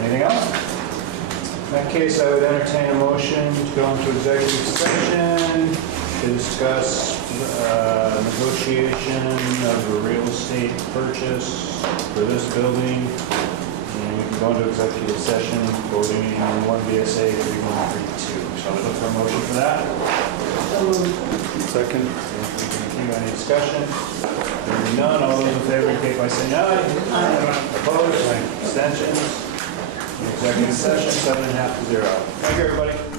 Anything else? In that case, I would entertain a motion to go into executive session to discuss negotiation of a real estate purchase for this building. And we can go into executive session voting on 1 VSA 3132. Shall we look for a motion for that? Second. Any discussion? Hearing none, all those in favor indicate by saying aye. Aye. Opposed? Abstentions? Executive session, 7.5 to 0. Thank you, everybody.